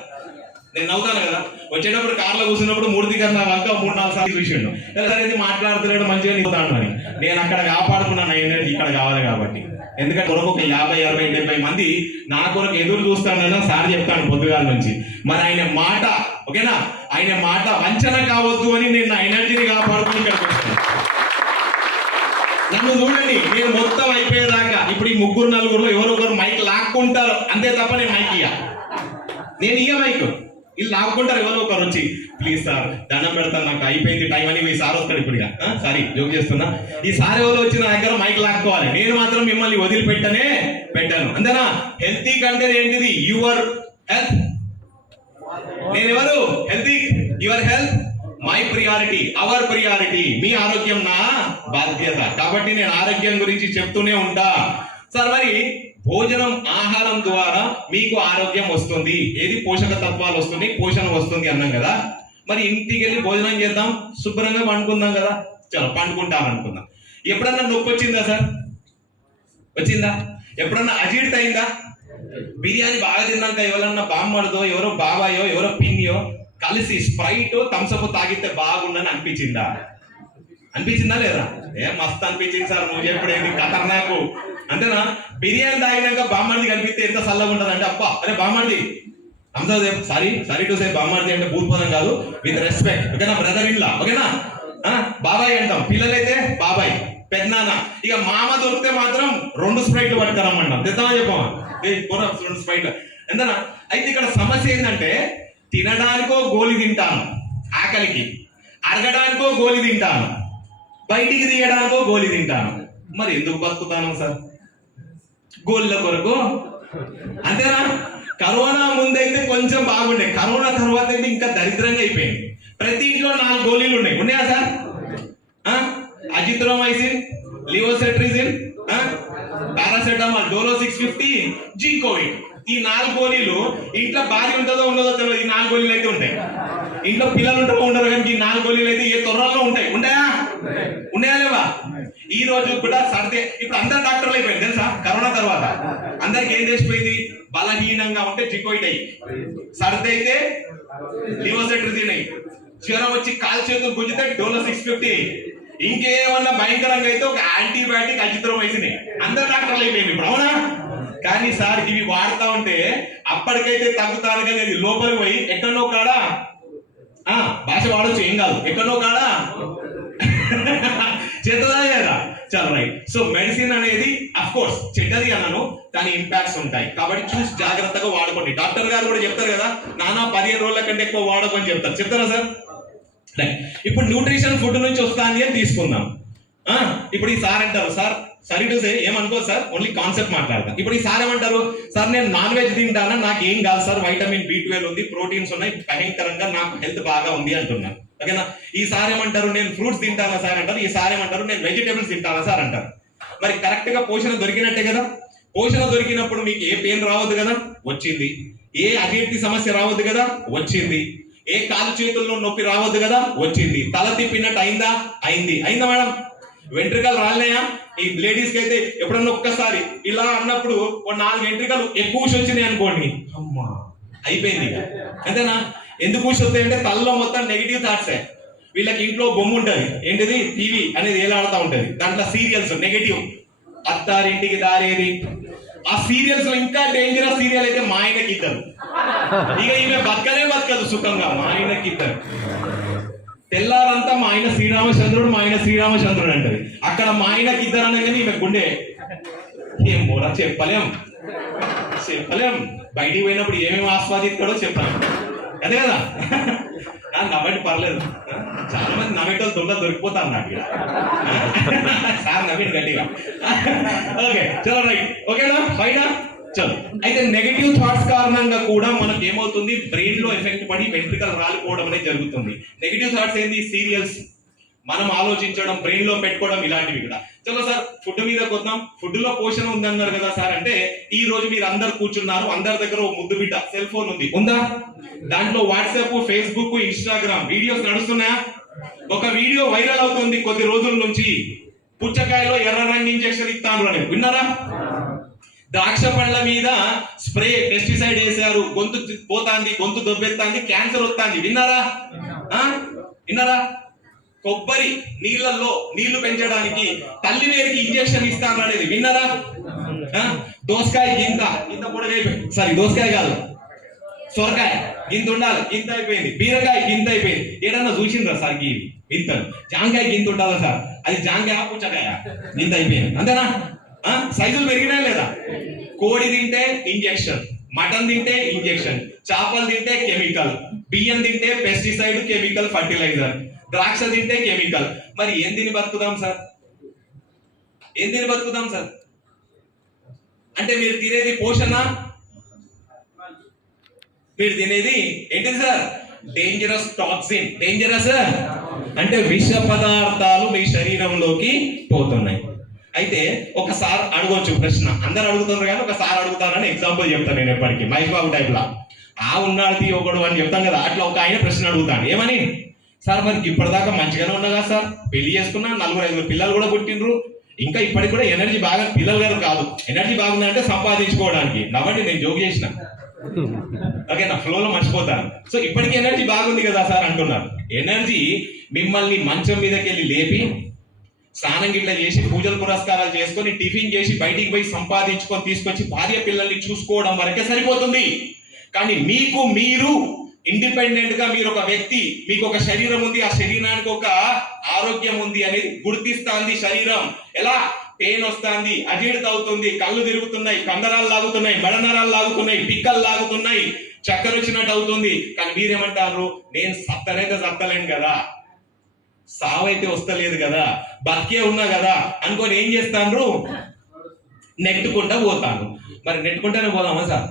వచ్చేటప్పుడు కార్లో కూర్చున్నప్పుడు మూర్తి గారు నా వంక 3-4 సార్లు చూసిండు. అనేది మాట్లాడుతున్నాడు మంచిగా నిగుతాను అని. నేను అక్కడ కాపాడుకున్న నా ఎనర్జీ ఇక్కడ కావాలి కాబట్టి. ఎందుకంటే కొరకు ఒక 50, 60, 70 మంది నా కొరకు ఎదురు చూస్తానని సార్ చెప్తాను పొద్దుగాల నుంచి. మరి ఆయన మాట, ఓకేనా, ఆయన మాట వంచన కావద్దు అని నేను నా ఎనర్జీని కాపాడుకుని ఇక్కడికి వచ్చాను. నన్ను చూడండి, నేను మొత్తం అయిపోయేదాకా ఇప్పుడు ఈ 3-4 ఎవరో ఒకరు మైక్ లాక్కుంటారు అంతే తప్ప నేను మైక్ ఇయ్య. నేను ఇయ్య మైక్. వీళ్ళు లాక్కుంటారు ఎవరో ఒకరు వచ్చి, ప్లీజ్ సార్ దండం పెడతాను నాకు అయిపోయింది టైం అని ఈ సార్ వస్తాడు ఇప్పుడు. సారీ జోక్ చేస్తున్నా. ఈ సార్ ఎవరు వచ్చి నా దగ్గర మైక్ లాక్కోవాలి, నేను మాత్రం మిమ్మల్ని పెట్టాను అంతేనా. హెల్తీ కంటే ఏంటిది? Your health. నేను ఎవరు? Healthy. Your health my priority, our priority. మీ ఆరోగ్యం నా బాధ్యత. కాబట్టి నేను ఆరోగ్యం గురించి చెప్తూనే ఉంటా. సార్ మరి భోజనం, ఆహారం ద్వారా మీకు ఆరోగ్యం వస్తుంది, ఏది పోషక తత్వాలు వస్తుంది, పోషణ వస్తుంది అన్నాం కదా. మరి ఇంటికి వెళ్ళి భోజనం చేద్దాం, శుభ్రంగా పండుకుందాం కదా. చలో పండుకుంటాం అనుకుందాం. ఎప్పుడన్నా నొప్పి వచ్చిందా సార్? వచ్చిందా? ఎప్పుడన్నా అజీర్తి అయిందా? బిర్యానీ బాగా తిన్నాక ఎవరన్నా బామ్మడిదో, ఎవరో బాబాయో, ఎవరో పిన్నియో కలిసి స్ప్రైట్ థమ్స్అప్ తాగితే బాగుండని అనిపించిందా లేదా? మస్తు అనిపించింది సార్. నువ్వు చెప్పడేది ఖతర్నాకు అంతేనా? బిర్యానీ తాగినాక బామ్మడిది కనిపిస్తే ఎంత చల్లగా ఉంటుంది అంటే, అబ్బా అరే బామ్మడిది సారీ టు సే బామ్మడిది అంటే భూతపదం కాదు, విత్ రెస్పెక్ట్. ఓకేనా? Brother in law. ఓకేనా? బాబాయ్ అంటాం, పిల్లలైతే బాబాయ్, పెద్దనాన్న. ఇక మామ దొరికితే మాత్రం 2 స్ప్రైట్లు పట్టుకురమ్మంటాం. తెద్దామని చెప్పమా, 2 స్ప్రైట్లు ఎంతనా. అయితే ఇక్కడ సమస్య ఏంటంటే, తినడానికో గోలి తింటాను ఆకలికి, అరగడానికో గోలి తింటాను, బయటికి తీయడానికో గోలి తింటాను. మరి ఎందుకు బతుకుతాను సార్? గోళ్ళ కొరకు అంతేనా? కరోనా ముందైతే కొంచెం బాగుండే, కరోనా తర్వాత అయితే ఇంకా దరిద్రంగా అయిపోయింది. ప్రతి ఇంట్లో 4 గోళీలు ఉన్నాయా sir? Azithromycin, levocetirizine, paracetamol, Dolo 650, జీ కోవిడ్. ఈ 4 గోళీలు ఇంట్లో భార్య ఉంటుందో ఉండదో తెలియదు. ఈ 4 గోళీలు అయితే ఉంటాయి. ఇంట్లో పిల్లలు ఉంటారో ఉండరు, కానీ ఈ 4 గోళీలు అయితే ఏ తొర్రల్లో ఉంటాయి. ఉన్నాయా లేవా? ఈ రోజు కూడా సర్దే. ఇప్పుడు అందరు డాక్టర్లు అయిపోయింది తెలుసా? కరోనా తర్వాత అందరికి ఏం చేసిపోయింది? బలహీనంగా ఉంటే జికోయిడ్ అయ్యి, సర్ది అయితే లివోసెట్రిజిన్ అయ్యి, జ్వరం వచ్చి కాలు చేతులు గుంజితే డోలో 650, ఇంకేమన్నా భయంకరంగా అయితే ఒక యాంటీబయాటిక్ అజిత్రోమైసిన్. అందరు డాక్టర్లు అయిపోయింది ఇప్పుడు. అవునా? కానీ సార్ ఇవి వాడుతా ఉంటే అప్పటికైతే తగ్గుతాను, కానీ అది లోపలికి పోయి ఎక్కడో కాడా భాష వాడచ్చు, ఏం కాదు, ఎక్కడో కాడా చేతదా లేదా? చాలా రైట్. సో మెడిసిన్ అనేది అఫ్ కోర్స్ చెడ్డది అన్నాను, దాని ఇంపాక్ట్స్ ఉంటాయి. కాబట్టి చూసి జాగ్రత్తగా వాడుకోండి. డాక్టర్ గారు కూడా చెప్తారు కదా, నానా 15 రోజుల కంటే ఎక్కువ వాడకని చెప్తారా సార్? రైట్. ఇప్పుడు న్యూట్రిషన్ ఫుడ్ నుంచి వస్తాను అని తీసుకుందాం. ఇప్పుడు ఈ సార్ అంటారు, సార్ సరీ టు సే ఏమనుకో సార్, ఓన్లీ కాన్సెప్ట్ మాట్లాడతాను. ఇప్పుడు ఈ సార్ ఏమంటారు, సార్ నేను నాన్ వెజ్ తింటానా, నాకు ఏం కాదు సార్, వైటమిన్ B12 ఉంది, ప్రోటీన్స్ ఉన్నాయి, భయంకరంగా నాకు హెల్త్ బాగా ఉంది అంటున్నాను. ఓకేనా? ఈ సార్ ఏమంటారు, నేను ఫ్రూట్స్ తింటానా సార్ అంటారు. ఈ సార్ ఏమంటారు, నేను వెజిటేబుల్స్ తింటానా సార్ అంటారు. మరి కరెక్ట్ గా పోషణ దొరికినట్టే కదా? పోషణ దొరికినప్పుడు మీకు ఏ పెయిన్ రావద్దు కదా? వచ్చింది. ఏ అజీర్తి సమస్య రావద్దు కదా? వచ్చింది. ఏ కాలు చేతుల్లో నొప్పి రావద్దు కదా? వచ్చింది. తల తిప్పినట్టు అయిందా మేడం? వెంట్రికలు రాలినాయా? ఈ లేడీస్ కి అయితే ఎప్పుడన్నా ఒక్కసారి ఇలా అన్నప్పుడు 4 వెంట్రికలు ఎక్కువ వచ్చినాయి అనుకోండి, అమ్మా అయిపోయింది ఇక. అంతేనా? ఎందుకు వస్తాయి అంటే తలలో మొత్తం నెగిటివ్ థాట్సే. వీళ్ళకి ఇంట్లో బొమ్మ ఉంటది, ఏంటిది? టీవీ అనేది ఏలాడుతూ ఉంటది, దాంట్లో సీరియల్స్ నెగిటివ్. అత్తారింటికి దారేది. ఆ సీరియల్స్ లో ఇంకా డేంజరస్ సీరియల్ అయితే మా ఆయనకి ఇద్దరు. ఇక ఈమె బతకదు సుఖంగా. మా ఆయనకి ఇద్దరు. తెల్లారంతా మా ఆయన శ్రీరామచంద్రుడు అంటది. అక్కడ మా ఆయనకి ఇద్దరు అనగానే ఈమె గుండె ఏం బోరా చెప్పలేం. బయటికి పోయినప్పుడు ఏమేమి ఆస్వాదిస్తాడో చెప్పాను. అదే కదా? నవ్వండి పర్లేదు. చాలా మంది నవ్వేటోళ్ళు దొరికిపోతారు నాకు. సార్ నవ్వండి గట్టిగా. ఓకే చలో రైట్. ఓకేనా? బయట చలో. అయితే నెగటివ్ థాట్స్ కారణంగా కూడా మనకు ఏమవుతుంది, బ్రెయిన్ లో ఎఫెక్ట్ పడి వెంట్రికలు రాలిపోవడం అనేది జరుగుతుంది. నెగటివ్ థాట్స్ ఏంది? సీరియల్స్, మనం ఆలోచించడం, బ్రెయిన్ లో పెట్టుకోవడం, ఇలాంటివి కూడా. చలో సార్ ఫుడ్ మీద కొద్దాం. ఫుడ్ లో పోషణ ఉంది అన్నారు కదా సార్ అంటే, ఈ రోజు మీరు అందరు కూర్చున్నారు, అందరి దగ్గర ఒక ముద్దు బిడ్డ సెల్ ఫోన్ ఉందా? దాంట్లో వాట్సాప్, ఫేస్బుక్, ఇన్స్టాగ్రామ్ వీడియోస్ నడుస్తున్నాయా? ఒక వీడియో వైరల్ అవుతుంది కొద్ది రోజుల నుంచి, పుచ్చకాయలో ఎర్ర రంగు ఇంజెక్షన్ ఇస్తాను అని విన్నారా? ద్రాక్ష పండ్ల మీద స్ప్రే పెస్టిసైడ్ వేసారు, గొంతు పోతాంది, గొంతు దొబ్బెత్తాంది, క్యాన్సర్ వస్తాంది. విన్నారా? కొబ్బరి నీళ్ళల్లో నీళ్లు పెంచడానికి తల్లివేరికి ఇంజెక్షన్ ఇస్తాను అనేది విన్నారా? దోసకాయ గింత పొడగైపోయింది. సారీ దోసకాయ కాదు, సొరకాయ గింత ఉండాలి, గింత అయిపోయింది. బీరకాయ గింత అయిపోయింది. ఏడన్నా చూసిండ్రా సార్ గింతలు? జాంకాయ గింత ఉండాలా సార్? అది జాంకాయ పుచ్చకాయ గింత అయిపోయింది. అంతేనా? సైజులు పెరిగినా లేదా? కోడి తింటే ఇంజెక్షన్, మటన్ తింటే ఇంజెక్షన్, చేపలు తింటే కెమికల్, బియ్యం తింటే పెస్టిసైడ్ కెమికల్ ఫర్టిలైజర్, ద్రాక్ష తింటే కెమికల్. మరి ఏం తిని బతుకుదాం సార్? ఏం తిని బతుకుదాం సార్? అంటే మీరు తినేది పోషణ, మీరు తినేది ఏంటి సార్? Dangerous toxin. డేంజరస్ అంటే విష పదార్థాలు మీ శరీరంలోకి పోతున్నాయి. అయితే ఒకసారి అడగొచ్చు ప్రశ్న, అందరు అడుగుతున్నారు కానీ ఒకసారి అడుగుతానని ఎగ్జాంపుల్ చెప్తాను నేను ఎప్పటికీ, మహేష్ బాబు టైప్ లా. ఉన్నాడు ఒకడు అని చెప్తాం కదా, అట్లా ఒక ఆయన ప్రశ్న అడుగుతాను. ఏమని? సార్ మరి ఇప్పటిదాకా మంచిగానే ఉన్నా కదా సార్, పెళ్లి చేసుకున్నా, 4-5 పిల్లలు కూడా పుట్టినరు, ఇంకా ఇప్పటికి కూడా ఎనర్జీ బాగా, పిల్లలు గారు కాదు, ఎనర్జీ బాగుందంటే సంపాదించుకోవడానికి. నవ్వండి, నేను జోక్ చేసిన, ఓకే, నా ఫ్లోలో మర్చిపోతాను. సో ఇప్పటికీ ఎనర్జీ బాగుంది కదా సార్ అంటున్నారు. ఎనర్జీ మిమ్మల్ని మంచం మీదకి వెళ్ళి లేపి, స్నానం గిట్ల చేసి, పూజలు పురస్కారాలు చేసుకొని, టిఫిన్ చేసి, బయటికి పోయి సంపాదించుకొని తీసుకొచ్చి భార్య పిల్లల్ని చూసుకోవడం వరకే సరిపోతుంది. కానీ మీకు మీరు ఇండిపెండెంట్ గా, మీరు ఒక వ్యక్తి, మీకు ఒక శరీరం ఉంది, ఆ శరీరానికి ఒక ఆరోగ్యం ఉంది అనేది గుర్తిస్తాంది శరీరం. ఎలా? పెయిన్ వస్తుంది, అజీర్తి అవుతుంది, కళ్ళు తిరుగుతున్నాయి, కండరాలు లాగుతున్నాయి, బడనరాలు లాగుతున్నాయి, పిక్కలు లాగుతున్నాయి, చక్కెర వచ్చినట్టు అవుతుంది. కానీ మీరేమంటారు? నేను సత్తనైతే సత్తలేను కదా, సావైతే వస్తలేదు కదా, బతికే ఉన్నా కదా అనుకొని ఏం చేస్తాను? నెట్టుకుంటా పోతాను. మరి నెట్టుకుంటానే పోదామా సార్?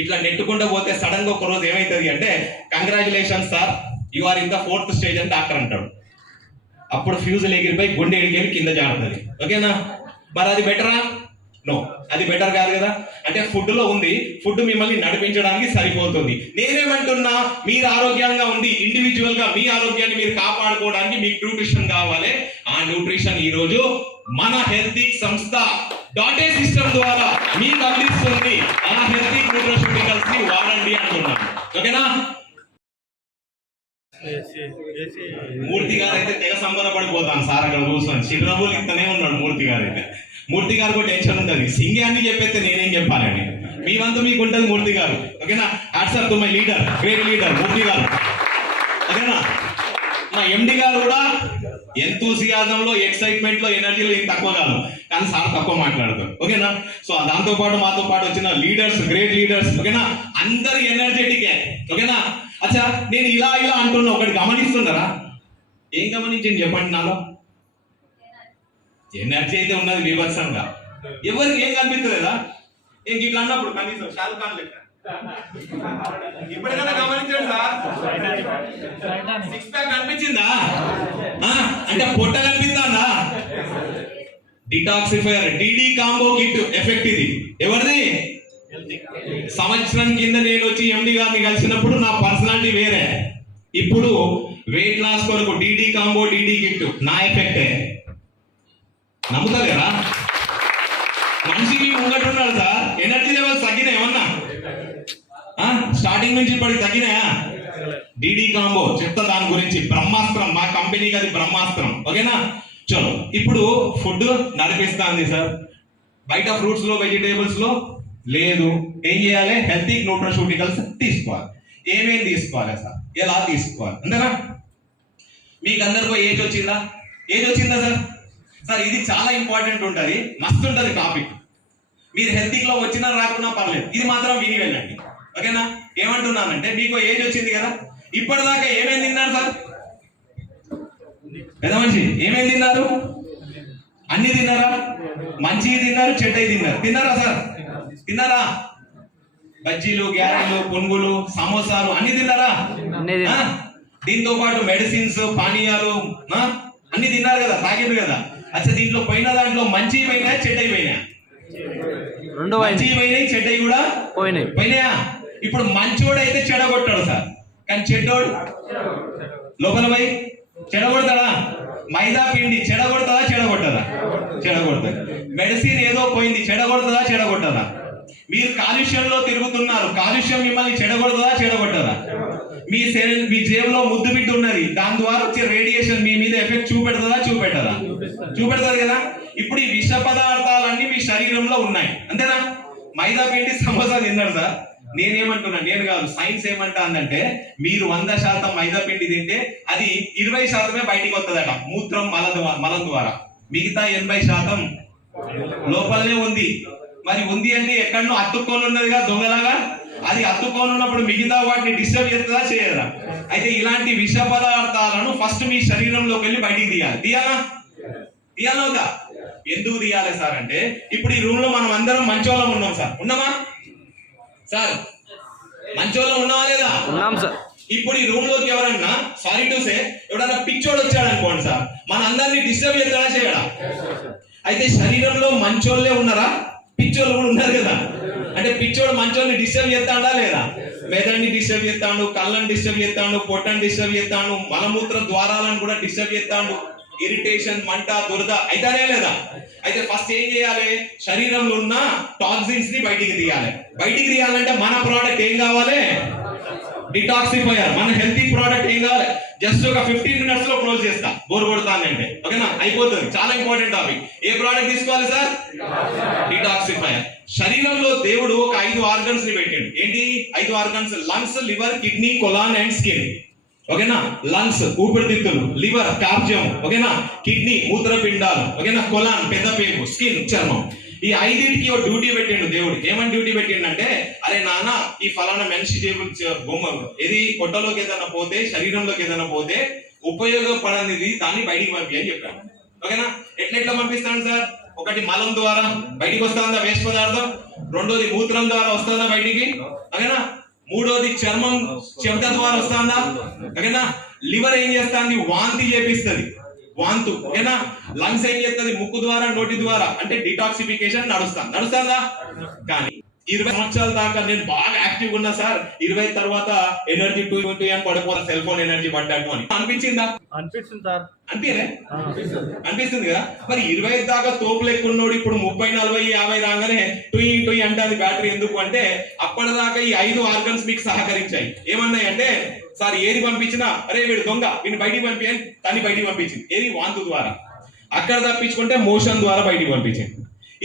ఇట్లా నెట్టుకుంటూ పోతే సడన్ గా ఒక రోజు ఏమైతుంది అంటే, congratulation sir, you are in the 4th stage అని డాక్టర్ అంటాడు. అప్పుడు ఫ్యూజులు ఎగిరిపోయి గుండె ఎగిరి కింద జారుతుంది. ఓకేనా? మరి అది బెటరా? నో, అది బెటర్ కాదు కదా. అంటే ఫుడ్ లో ఉంది, ఫుడ్ మిమ్మల్ని నడిపించడానికి సరిపోతుంది. నేనేమంటున్నా, మీరు ఆరోగ్యంగా ఉండి ఇండివిజువల్ గా మీ ఆరోగ్యాన్ని మీరు కాపాడుకోవడానికి మీకు న్యూట్రిషన్ కావాలి. ఆ న్యూట్రిషన్ ఈ రోజు మన హెల్తిక్ సంస్థ డాటే సిస్టమ్ ద్వారా మీకు అందిస్తుంది. ఆ హెల్తిక్ న్యూట్రిషనికల్స్ ని వాడండి అంటున్నాను. ఓకేనా? మూర్తి గారు అయితే తెగ సంబరపడిపోతాను సార్ అక్కడ కూర్చొని, చిరునవ్వులు ఇస్తూనే ఉన్నాడు మూర్తి గారు అయితే. మూర్తి గారు కూడా టెన్షన్ ఉంటుంది, సింగే అని చెప్పేస్తే నేనేం చెప్పాలండి, మీ వంతు మీకు ఉంటుంది మూర్తి గారు. ఓకేనా? WhatsApp to my leader, great leader Murthy garu. ఓకేనా? మా ఎండి గారు కూడా ఎంతూసియాజం లో, ఎక్సైట్మెంట్ లో, ఎనర్జీలో ఏం తక్కువ కాదు, కానీ సార్ తక్కువ మాట్లాడతారు. ఓకేనా? సో దాంతో పాటు మాతో పాటు వచ్చిన లీడర్స్, గ్రేట్ లీడర్స్, ఓకేనా, అందరు ఎనర్జెటికే. ఓకేనా? అచ్చా, నేను ఇలా ఇలా అంటున్నా, ఒకటి గమనిస్తున్నారా? ఏం గమనించండి చెప్పండి. నాలో ఎనర్జీ అయితే ఉన్నది బీభత్సంగా, ఎవరికి ఏం కనిపించలేదా? ఏం ఇట్లా అన్నప్పుడు కనీసం షారుఖ్ ఖాన్ లెక్క ఇప్పటికైనా గమనించండి సార్, 6 ప్యాక్ కనిపించిందా? అంటే పొట్ట కనిపిస్తుందా? Detoxifier DD combo kit effect ఇది ఎవరిది? సంవత్సరం కింద నేను వచ్చి ఎండి గారిని కలిసినప్పుడు నా పర్సనాలిటీ వేరే. ఇప్పుడు వెయిట్ లాస్ కొరకు డిడి కాంబో డిడి కిట్ నా ఎఫెక్టే. నమ్ముతారు కదా? మనిషికి ముంగట్టున్నాడు సార్, ఎనర్జీ లెవెల్స్ తగ్గినాయి ఏమన్నా? స్టార్టింగ్ నుంచి ఇప్పటికి తగ్గినాయా? డిడి కాంబో చెప్తా దాని గురించి. బ్రహ్మాస్త్రం, మా కంపెనీకి అది బ్రహ్మాస్త్రం. ఓకేనా? చలో, ఇప్పుడు ఫుడ్ నడిపిస్తుంది సార్, బయట ఫ్రూట్స్ లో, వెజిటేబుల్స్ లో లేదు. ఏం చేయాలి? హెల్తీ న్యూట్రిషూటికల్స్ తీసుకోవాలి. ఏమేమి తీసుకోవాలి సార్? ఎలా తీసుకోవాలి? అంతేనా? మీకు అందరికీ ఏజ్ వచ్చిందా? ఏజ్ వచ్చిందా సార్? సార్ ఇది చాలా ఇంపార్టెంట్ ఉంటుంది, మస్తు ఉంటుంది టాపిక్. మీరు హెల్తీలో వచ్చినా రాకున్నా పర్లేదు, ఇది మాత్రం విని వెళ్ళండి. ఓకేనా? ఏమంటున్నానంటే, మీకు ఏజ్ వచ్చింది కదా, ఇప్పటిదాకా ఏమేమి తిన్నారు సార్? పెద్ద మనిషి ఏమేమి తిన్నారు? అన్ని తిన్నారా? మంచివి తిన్నారు, చెడ్డవి తిన్నారు. తిన్నారా సార్? తిన్నారా? బజ్జీలు, గ్యారెలు, పునుగులు, సమోసాలు అన్ని తిన్నారా? దీంతో పాటు మెడిసిన్స్, పానీయాలు అన్ని తిన్నారు కదా, తాగింది కదా. అచ్చా, దీంట్లో పోయిన దాంట్లో మంచి పోయినా, చెడ్డవి పోయినా? మంచి పోయినాయి, చెడ్డవి కూడా పోయినాయా? ఇప్పుడు మంచోడు అయితే చెడగొట్టాడు సార్, కానీ చెడ్డోడు లోపల పోయి చెడగొడతాడా? మైదా పిండి చెడగొడతాదా? చెడగొట్టదా? చెడగొడుతుంది. మెడిసిన్ ఏదో పోయింది, చెడగొడతాదా? చెడగొట్టదా? మీరు కాలుష్యంలో తిరుగుతున్నారు, కాలుష్యం మిమ్మల్ని చెడగొడతాదా? చెడగొట్టదా? మీ జేబులో ముద్దు బిడ్డ ఉన్నది, దాని ద్వారా వచ్చే రేడియేషన్ మీ మీద ఎఫెక్ట్ చూపెడతాదా? చూపెట్టదా? చూపెడతారు కదా. ఇప్పుడు ఈ విష పదార్థాలన్నీ మీ శరీరంలో ఉన్నాయి, అంతేనా? మైదా పిండి, సమోసా తిన్నారు సార్. నేనేమంటున్నా, నేను కాదు, సైన్స్ ఏమంటా అందంటే, మీరు 100% మైదా పిండి తింటే అది 20% బయటికి వస్తుందట, మూత్రం, మలం ద్వారా. మిగతా 80% లోపలనే ఉంది. మరి ఉంది అంటే ఎక్కడనో అతుక్కొని ఉన్నదిగా దొంగలాగా. అది అతుక్కొని ఉన్నప్పుడు మిగతా వాటిని డిస్టర్బ్ చేస్తుందా చేయదా? అయితే ఇలాంటి విష పదార్థాలను ఫస్ట్ మీ శరీరంలోకి వెళ్ళి బయటికి తీయాలా వద్దా? ఎందుకు తీయాలి సార్ అంటే, ఇప్పుడు ఈ రూమ్ లో మనం అందరం మంచోళ్ళం ఉన్నాం సార్. ఉన్నామా సార్? మంచోళ్ళం ఉన్నామా లేదా? ఉన్నాం సార్. ఇప్పుడు ఈ రూమ్ లోకి ఎవరన్నా, సారీ టు సే, ఎవడన్నా పిచ్చోడు వచ్చాడు అనుకోండి సార్, మన అందరినీ డిస్టర్బ్ చేస్తాడా చేయడా? అయితే శరీరంలో మంచోళ్ళే ఉన్నారా, పిచ్చోళ్ళు కూడా ఉన్నారు కదా. అంటే పిచ్చోడు మంచోళ్ళని డిస్టర్బ్ చేస్తాడా లేదా? మెదడుని డిస్టర్బ్ చేస్తాడు, కళ్ళని డిస్టర్బ్ చేస్తాడు, పొట్టని డిస్టర్బ్ చేస్తాడు, మలమూత్ర ద్వారాలను కూడా డిస్టర్బ్ చేస్తాడు, ఇరిటేషన్, మంట, దురద అయితేనే లేదా? అయితే ఫస్ట్ ఏం చేయాలి? శరీరంలో ఉన్న టాక్సిన్స్ ని బయటికి తీయాలంటే మన ప్రోడక్ట్ ఏం కావాలి? డిటాక్సిఫైయర్. మన హెల్తీ ప్రోడక్ట్ ఏం కావాలి? జస్ట్ ఒక 15 minutes లో క్లోజ్ చేస్తా, బోర్ కొడతానంటే. ఓకేనా? అయిపోతుంది. చాలా ఇంపార్టెంట్ టాపిక్. ఏ ప్రోడక్ట్ తీసుకోవాలి సార్? డిటాక్సిఫైయర్. శరీరంలో దేవుడు ఒక 5 ఆర్గన్స్ ని పెట్టిండు. ఏంటి 5 organs? Lungs, liver, kidney, colon and skin. ఓకేనా? లంగ్స్ ఊపిరితిత్తులు, లివర్ కార్జ్యం, ఓకేనా, కిడ్నీ మూత్రపిండాలు, ఓకేనా, కొలాన్ పెద్ద పేగు, స్కిన్ చర్మం. ఈ 5టికి ఒక డ్యూటీ పెట్టిండు దేవుడు. ఏమని డ్యూటీ పెట్టిండంటే, అరే నాన్న, ఈ ఫలానా మనిషి టేబుల్ బొమ్మ ఏది పొట్టలోకి ఏదైనా పోతే, శరీరంలోకి ఏదైనా పోతే ఉపయోగపడనిది దాన్ని బయటికి పంపి అని చెప్పాడు. ఓకేనా? ఎట్లా పంపిస్తాను సార్? ఒకటి మలం ద్వారా బయటికి వస్తుందా వేస్ట్ పదార్థం, రెండోది మూత్రం ద్వారా వస్తుందా బయటికి, ఓకేనా, మూడోది చర్మం చెమట ద్వారా వస్తుందా, ఓకేనా, లివర్ ఏం చేస్తుంది? వాంతి చేపిస్తుంది, వాంతు, ఓకేనా, లంగ్స్ ఏం చేస్తుంది? ముక్కు ద్వారా, నోటి ద్వారా, అంటే డిటాక్సిఫికేషన్ నడుస్తుందా? కానీ 20 సంవత్సరాల దాకా నేను బాగా యాక్టివ్ ఉన్నా సార్, 20 తర్వాత ఎనర్జీ 220 అని పడిపోతా, సెల్ ఫోన్ ఎనర్జీ పడ్డట్టు అని అనిపించిందా? అనిపిస్తుంది సార్. అనిపిస్తుంది కదా. మరి 20 దాకా తోపులు ఎక్కున్నాడు, ఇప్పుడు 30, 40, 50 రాగానే టూయి అంటే అది బ్యాటరీ. ఎందుకు అంటే అప్పటిదాకా ఈ 5 ఆర్గన్స్ మీకు సహకరించాయి. ఏమన్నాయి అంటే, సార్ ఏది పంపించినా, అరే వీడు దొంగ, వీడిని బయటికి పంపి అని తన్ని బయటికి పంపించింది. ఏది? వాంతు ద్వారా. అక్కడ తప్పించుకుంటే మోషన్ ద్వారా బయటికి పంపించింది.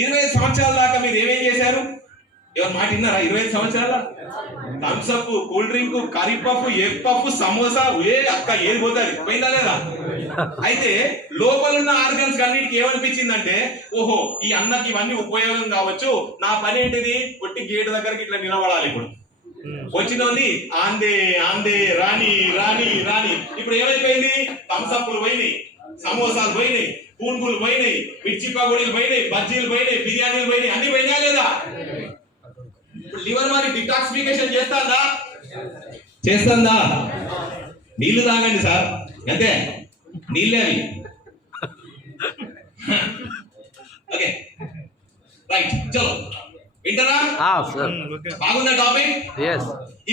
25 సంవత్సరాల దాకా మీరు ఏమేం చేశారు? ఎవరు మాట విన్నారా? 25 సంవత్సరాల Thums Up, cool drink, curry puff, egg puff, samosa, అక్క ఏది పోతుంది? పోయిందా లేదా? అయితే లోపల ఉన్న ఆర్గన్స్ అన్నిటికి ఏమనిపించిందంటే, ఓహో ఈ అన్నకి ఇవన్నీ ఉపయోగం కావచ్చు, నా పని ఏంటిది? కొట్టి గేట్ దగ్గరికి ఇట్లా నిలబడాలి. ఇప్పుడు వచ్చినోని ఆందే రాని. ఇప్పుడు ఏమైపోయింది? థమ్స్ అప్లు పోయినాయి, సమోసాలు పోయినాయి, పూన్గులు పోయినాయి, మిర్చి పకోడీలు పోయినాయి, బజ్జీలు పోయినాయి, బిర్యానీలు పోయినాయి, అన్ని పోయినా లేదా? లివర్ మరి డిటాక్సిఫికేషన్ చేస్తుందా? నీళ్లు తాగండి సార్, అంతే, నీళ్ళే అవి. ఓకే రైట్, చలో వింటారా? బాగుందా టాపిక్?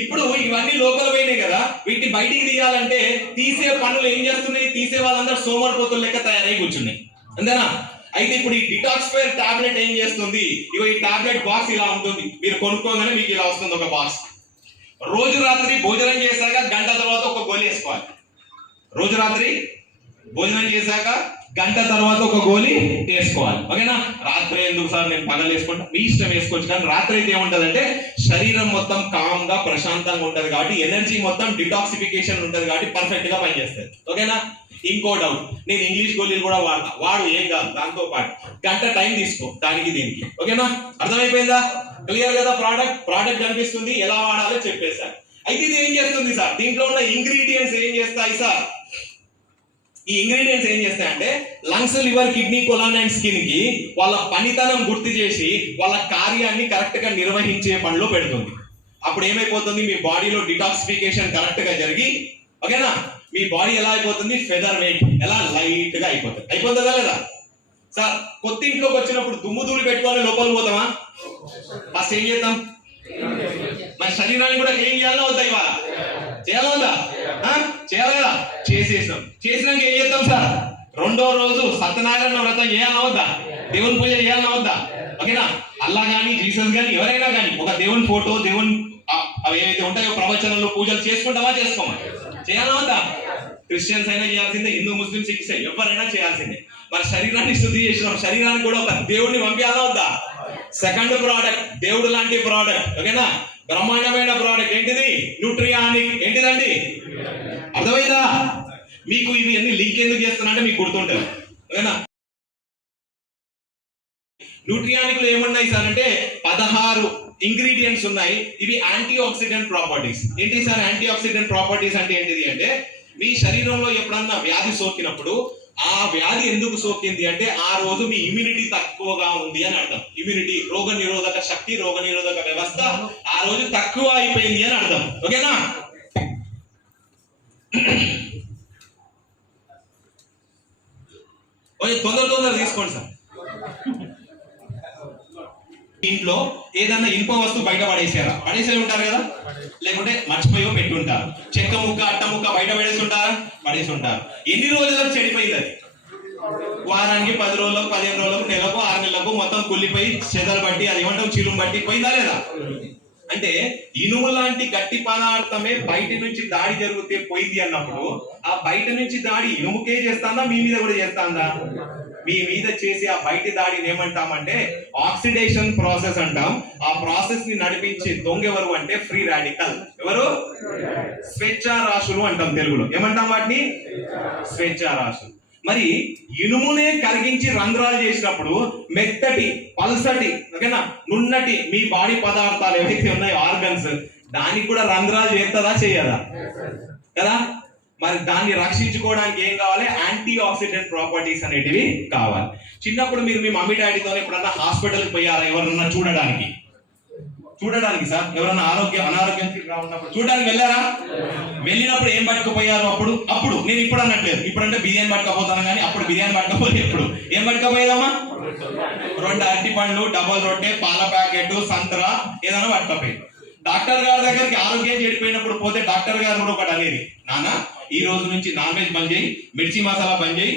ఇప్పుడు ఇవన్నీ లోపల పోయినాయి కదా, వీటిని బయటికి తీయాలంటే తీసే పనులు ఏం చేస్తున్నాయి? తీసే వాళ్ళందరూ సోమరిపోతులు లెక్క తయారై కూర్చున్నాయి, అంతేనా? అయితే ఇప్పుడు ఈ డిటాక్సిఫైయర్ టాబ్లెట్ ఏం చేస్తుంది? ఇగో ఈ టాబ్లెట్ బాక్స్ ఇలా ఉంటుంది, మీరు కొనుక్కోగానే మీకు ఇలా వస్తుంది ఒక బాక్స్. రోజు రాత్రి భోజనం చేశాక గంట తర్వాత ఒక గోళీ వేసుకోవాలి. రోజు రాత్రి భోజనం చేశాక గంట తర్వాత ఒక గోళీ వేసుకోవాలి, ఓకేనా? రాత్రి ఎందుకు సార్, నేను పగలు వేసుకుంటా, మీ ఇష్టం వేసుకోవచ్చు. కానీ రాత్రి అయితే ఏముంటది అంటే, శరీరం మొత్తం కామ్ గా ప్రశాంతంగా ఉంటది కాబట్టి, ఎనర్జీ మొత్తం డిటాక్సిఫికేషన్ ఉంటది కాబట్టి పర్ఫెక్ట్ గా పనిచేస్తుంది, ఓకేనా? ఇంకో డౌట్, నేను ఇంగ్లీష్ గోళీలు కూడా వాడు ఏం కాదు, దాంతో పాటు గంట టైం తీసుకో దానికి దీనికి, ఓకేనా? అర్థమైపోయిందా? క్లియర్ కదా? ప్రోడక్ట్ కనిపిస్తుంది, ఎలా వాడాలో చెప్పేశారు. అయితే ఇది ఏం చేస్తుంది సార్? దీంట్లో ఉన్న ఇంగ్రీడియంట్స్ ఏం చేస్తాయి సార్? ఈ ఇంగ్రీడియంట్స్ ఏం చేస్తాయంటే, lungs, liver, kidney, colon and skin కి వాళ్ళ పనితనం గుర్తు చేసి వాళ్ళ కార్యాన్ని కరెక్ట్ గా నిర్వహించే పనిలో పెడుతుంది. అప్పుడు ఏమైపోతుంది? మీ బాడీలో డిటాక్సిఫికేషన్ కరెక్ట్ గా జరిగి, ఓకేనా, మీ బాడీ ఎలా అయిపోతుంది? ఫెదర్ వెయిట్, ఎలా లైట్ గా అయిపోతుందా లేదా? సార్ కొత్త ఇంట్లోకి వచ్చినప్పుడు దుమ్ము ధూళి పెట్టుకొని లోపల పోతామా? ఫస్ట్ ఏం చేద్దాం? మన శరీరాన్ని కూడా క్లీన్ చేయాలా వద్దా? ఇవాళ చేయాలా వద్దా? చేయాలి కదా? చేసినాక ఏం చేద్దాం సార్? రెండో రోజు సత్యనారాయణ వ్రతం చేయాలా వద్దా? దేవుని పూజ చేయాలా వద్దా? ఓకేనా? అల్లా గానీ, జీసస్ గానీ, ఎవరైనా కానీ ఒక దేవుని ఫోటో, దేవుని అవి ఏవైతే ఉంటాయో ప్రవచనంలో పూజలు చేసుకుంటామా చేసుకోమా? చేయాలా వద్దా? క్రిస్టియన్స్ అయినా చేయాల్సిందే, హిందూ, ముస్లిం, సిక్స్ ఎవరైనా చేయాల్సిందే. మన శరీరాన్ని శుద్ధి చేసినాం, శరీరానికి కూడా ఒక దేవుడిని పంపించాలా వద్దా? సెకండ్ ప్రోడక్ట్, దేవుడు లాంటి ప్రోడక్ట్, ఓకేనా? బ్రహ్మాండమైన ప్రోడక్ట్ ఏంటిది? న్యూట్రియానిక్. ఏంటిదండి? అర్థమైందా? మీకు ఇవి అన్ని లింక్ ఎందుకు చేస్తున్నా అంటే మీకు గుర్తుంటారు, ఓకేనా? న్యూట్రియానిక్ లో ఏమున్నాయి సార్ అంటే 16 ఇంగ్రీడియంట్స్ ఉన్నాయి. ఇవి యాంటీ ఆక్సిడెంట్ ప్రాపర్టీస్. ఏంటి సార్ యాంటీ ఆక్సిడెంట్ ప్రాపర్టీస్ అంటే ఏంటిది అంటే మీ శరీరంలో ఎప్పుడన్నా వ్యాధి సోకినప్పుడు ఆ వ్యాధి ఎందుకు సోకింది అంటే ఆ రోజు మీ ఇమ్యూనిటీ తక్కువగా ఉంది అని అర్థం. ఇమ్యూనిటీ రోగ నిరోధక శక్తి, రోగ నిరోధక వ్యవస్థ ఆ రోజు తక్కువ అయిపోయింది అని అర్థం. ఓకేనా? తొందర తీసుకోండి సార్. ఇంట్లో ఏదన్నా ఇనుప వస్తువు బయట పడేసారా? పడేసే ఉంటారు కదా, లేకుంటే మర్చిపోయో పెట్టుంటారు. చెక్క ముక్క, అట్ట ముక్క బయట పడేసి ఉంటారా? పడేసి ఉంటారు. ఎన్ని రోజులకు చెడిపోయింది అది? వారానికి, 10 రోజులకు, 15 రోజులకు, నెలకు, 6 నెలలకు మొత్తం కుళ్ళిపోయి చెదలు బట్టి అది ఏమంటాం చిలుము బట్టి పోయిందా లేదా? అంటే ఇనుము లాంటి గట్టి పదార్థమే బయట నుంచి దాడి జరిగితే పోయింది అన్నప్పుడు ఆ బయట నుంచి దాడి ఇనుముకే చేస్తాందా, మీ మీద కూడా చేస్తాందా? మీ మీద చేసి ఆ బయట దాడిని ఏమంటామంటే ఆక్సిడేషన్ ప్రాసెస్ అంటాం. ఆ ప్రాసెస్ ని నడిపించే దొంగ ఎవరు అంటే ఫ్రీ రాడికల్. ఎవరు? స్వేచ్ఛారాశులు అంటాం తెలుగులో. ఏమంటాం వాటిని? స్వేచ్ఛారాశులు. మరి ఇనుమునే కరిగించి రంధ్రాలు చేసినప్పుడు మెత్తటి, పల్సటి, ఓకేనా, నున్నటి మీ బాడీ పదార్థాలు ఏవైతే ఉన్నాయో ఆర్గన్స్, దానికి కూడా రంధ్రాలు చేస్తుందా చేయదా? కదా. మరి దాన్ని రక్షించుకోవడానికి ఏం కావాలి? యాంటీ ఆక్సిడెంట్ ప్రాపర్టీస్ అనేటివి కావాలి. చిన్నప్పుడు మీరు మీ మమ్మీ డాడీతో ఎప్పుడన్నా హాస్పిటల్కి పోయారా? ఎవరన్నా చూడడానికి సార్, ఎవరన్నా అనారోగ్యంగా ఉన్నప్పుడు చూడడానికి వెళ్ళారా? వెళ్ళినప్పుడు ఏం పట్టుకుపోయారు? అప్పుడు నేను ఇప్పుడు అనట్లేదు, ఇప్పుడంటే బిర్యానీ పట్టుకపోతాను కానీ అప్పుడు బిర్యానీ పట్టుకపోతే ఎప్పుడు ఏం పట్టుకపోయేదమ్మా? 2 అరటి పండ్లు, డబల్ రొట్టె, పాల ప్యాకెట్, సంతరా ఏదైనా పట్టుకపోయి. డాక్టర్ గారి దగ్గరికి ఆరోగ్యం చెడిపోయినప్పుడు పోతే డాక్టర్ గారు కూడా ఒకటి అనేది, నాన్న ఈ రోజు నుంచి నాన్ వెజ్ బంద్ చేయి, మిర్చి మసాలా బంద్ చేయి,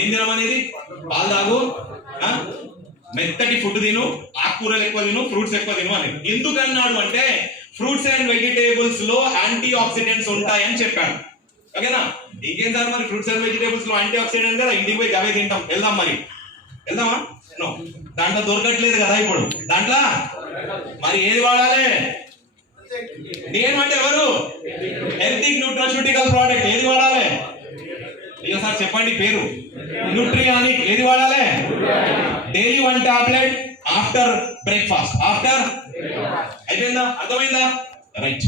ఏం తినమనేది? పాలు తాగు, మెత్తటి ఫుడ్ తిను, ఆకుకూరలు ఎక్కువ తిను, ఫ్రూట్స్ ఎక్కువ తిను అని. ఎందుకన్నాడు అంటే ఫ్రూట్స్ అండ్ వెజిటేబుల్స్ లో యాంటీ ఆక్సిడెంట్స్ ఉంటాయని చెప్పాడు. ఓకేనా? ఇంకేం సార్ మరి ఫ్రూట్స్ అండ్ వెజిటేబుల్స్ లో యాంటీ ఆక్సిడెంట్ కదా, ఇంటికి పోయి అవే తింటాం. వెళ్దామా? నో, దాంట్లో దొరకట్లేదు కదా ఇప్పుడు. దాంట్లో మరి ఏది వాడాలి? నేను అంటే ఎవరు? హెల్తిక్ న్యూట్రాస్యూటికల్ ప్రోడక్ట్ ఏది వాడాలి? సార్ చెప్పండి పేరు. న్యూట్రియానిక్. ఏది వాడాలి? Daily 1 tablet after breakfast. అయిపోయిందా? అర్థమైందా? రైట్.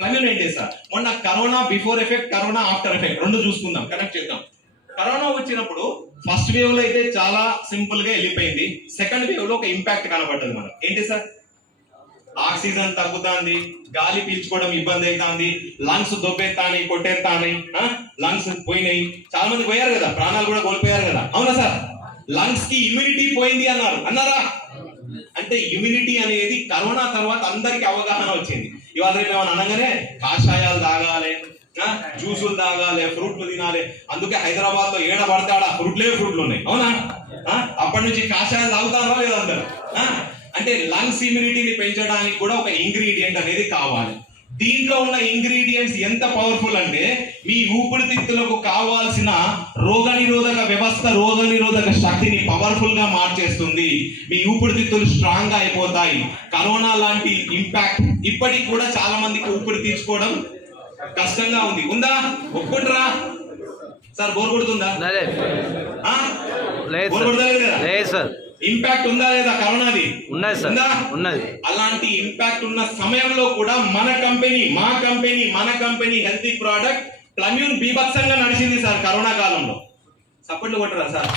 ఏంటి సార్, మొన్న corona before effect, corona after effect రెండు చూసుకుందాం, కనెక్ట్ చేద్దాం. కరోనా వచ్చినప్పుడు ఫస్ట్ వేవ్ లో అయితే చాలా సింపుల్ గా వెళ్ళిపోయింది. సెకండ్ వేవ్ లో ఒక ఇంపాక్ట్ కనబడ్డది మనకు. ఏంటి సార్? ఆక్సిజన్ తగ్గుతుంది, గాలి పీల్చుకోవడం ఇబ్బంది అవుతుంది, లంగ్స్ దొబ్బెత్తాని, కొట్టేస్తాని, లంగ్స్ పోయినాయి. చాలా మంది పోయారు కదా, ప్రాణాలు కూడా కోల్పోయారు కదా. అవునా సార్? లంగ్స్ కి ఇమ్యూనిటీ పోయింది అన్నారా? అంటే ఇమ్యూనిటీ అనేది కరోనా తర్వాత అందరికి అవగాహన వచ్చింది. ఇవాళ రేపు ఏమైనా అనగానే కాషాయాలు తాగాలి, జ్యూసులు తాగాలి, ఫ్రూట్లు తినాలి. అందుకే హైదరాబాద్ లో ఏడ పడతాడా ఫ్రూట్లు ఉన్నాయి. అవునా? అప్పటి నుంచి కాషాయాలు తాగుతారా లేదా అందరు? అంటే లంగ్స్ ఇమ్యూనిటీని పెంచడానికి కూడా ఒక ఇంగ్రీడియంట్ అనేది కావాలి. దీంట్లో ఉన్న ఇంగ్రీడియంట్స్ ఎంత పవర్ఫుల్ అంటే మీ ఊపిరితిత్తులకు కావాల్సిన రోగనిరోధక వ్యవస్థ, రోగనిరోధక శక్తిని పవర్ఫుల్ గా మార్చేస్తుంది. మీ ఊపిరితిత్తులు స్ట్రాంగ్ గా అయిపోతాయి. కరోనా లాంటి ఇంపాక్ట్ ఇప్పటికి కూడా చాలా మందికి ఊపిరి తీసుకోవడం కష్టంగా ఉంది. ఉందా? ఒప్పుకుంటారా సార్? బోర్ కొడుతుందా? బోర్ కొడతలేదు కదా? ఇంపాక్ట్ ఉందా లేదా కరోనాది? ఉన్నది. అలాంటి ఇంపాక్ట్ ఉన్న సమయంలో కూడా మన కంపెనీ హెల్తీ ప్రోడక్ట్ ప్లమ్యూన్ బీభత్సంగా నడిచింది సార్ కరోనా కాలంలో. సపోర్ట్లు కొట్టరా సార్?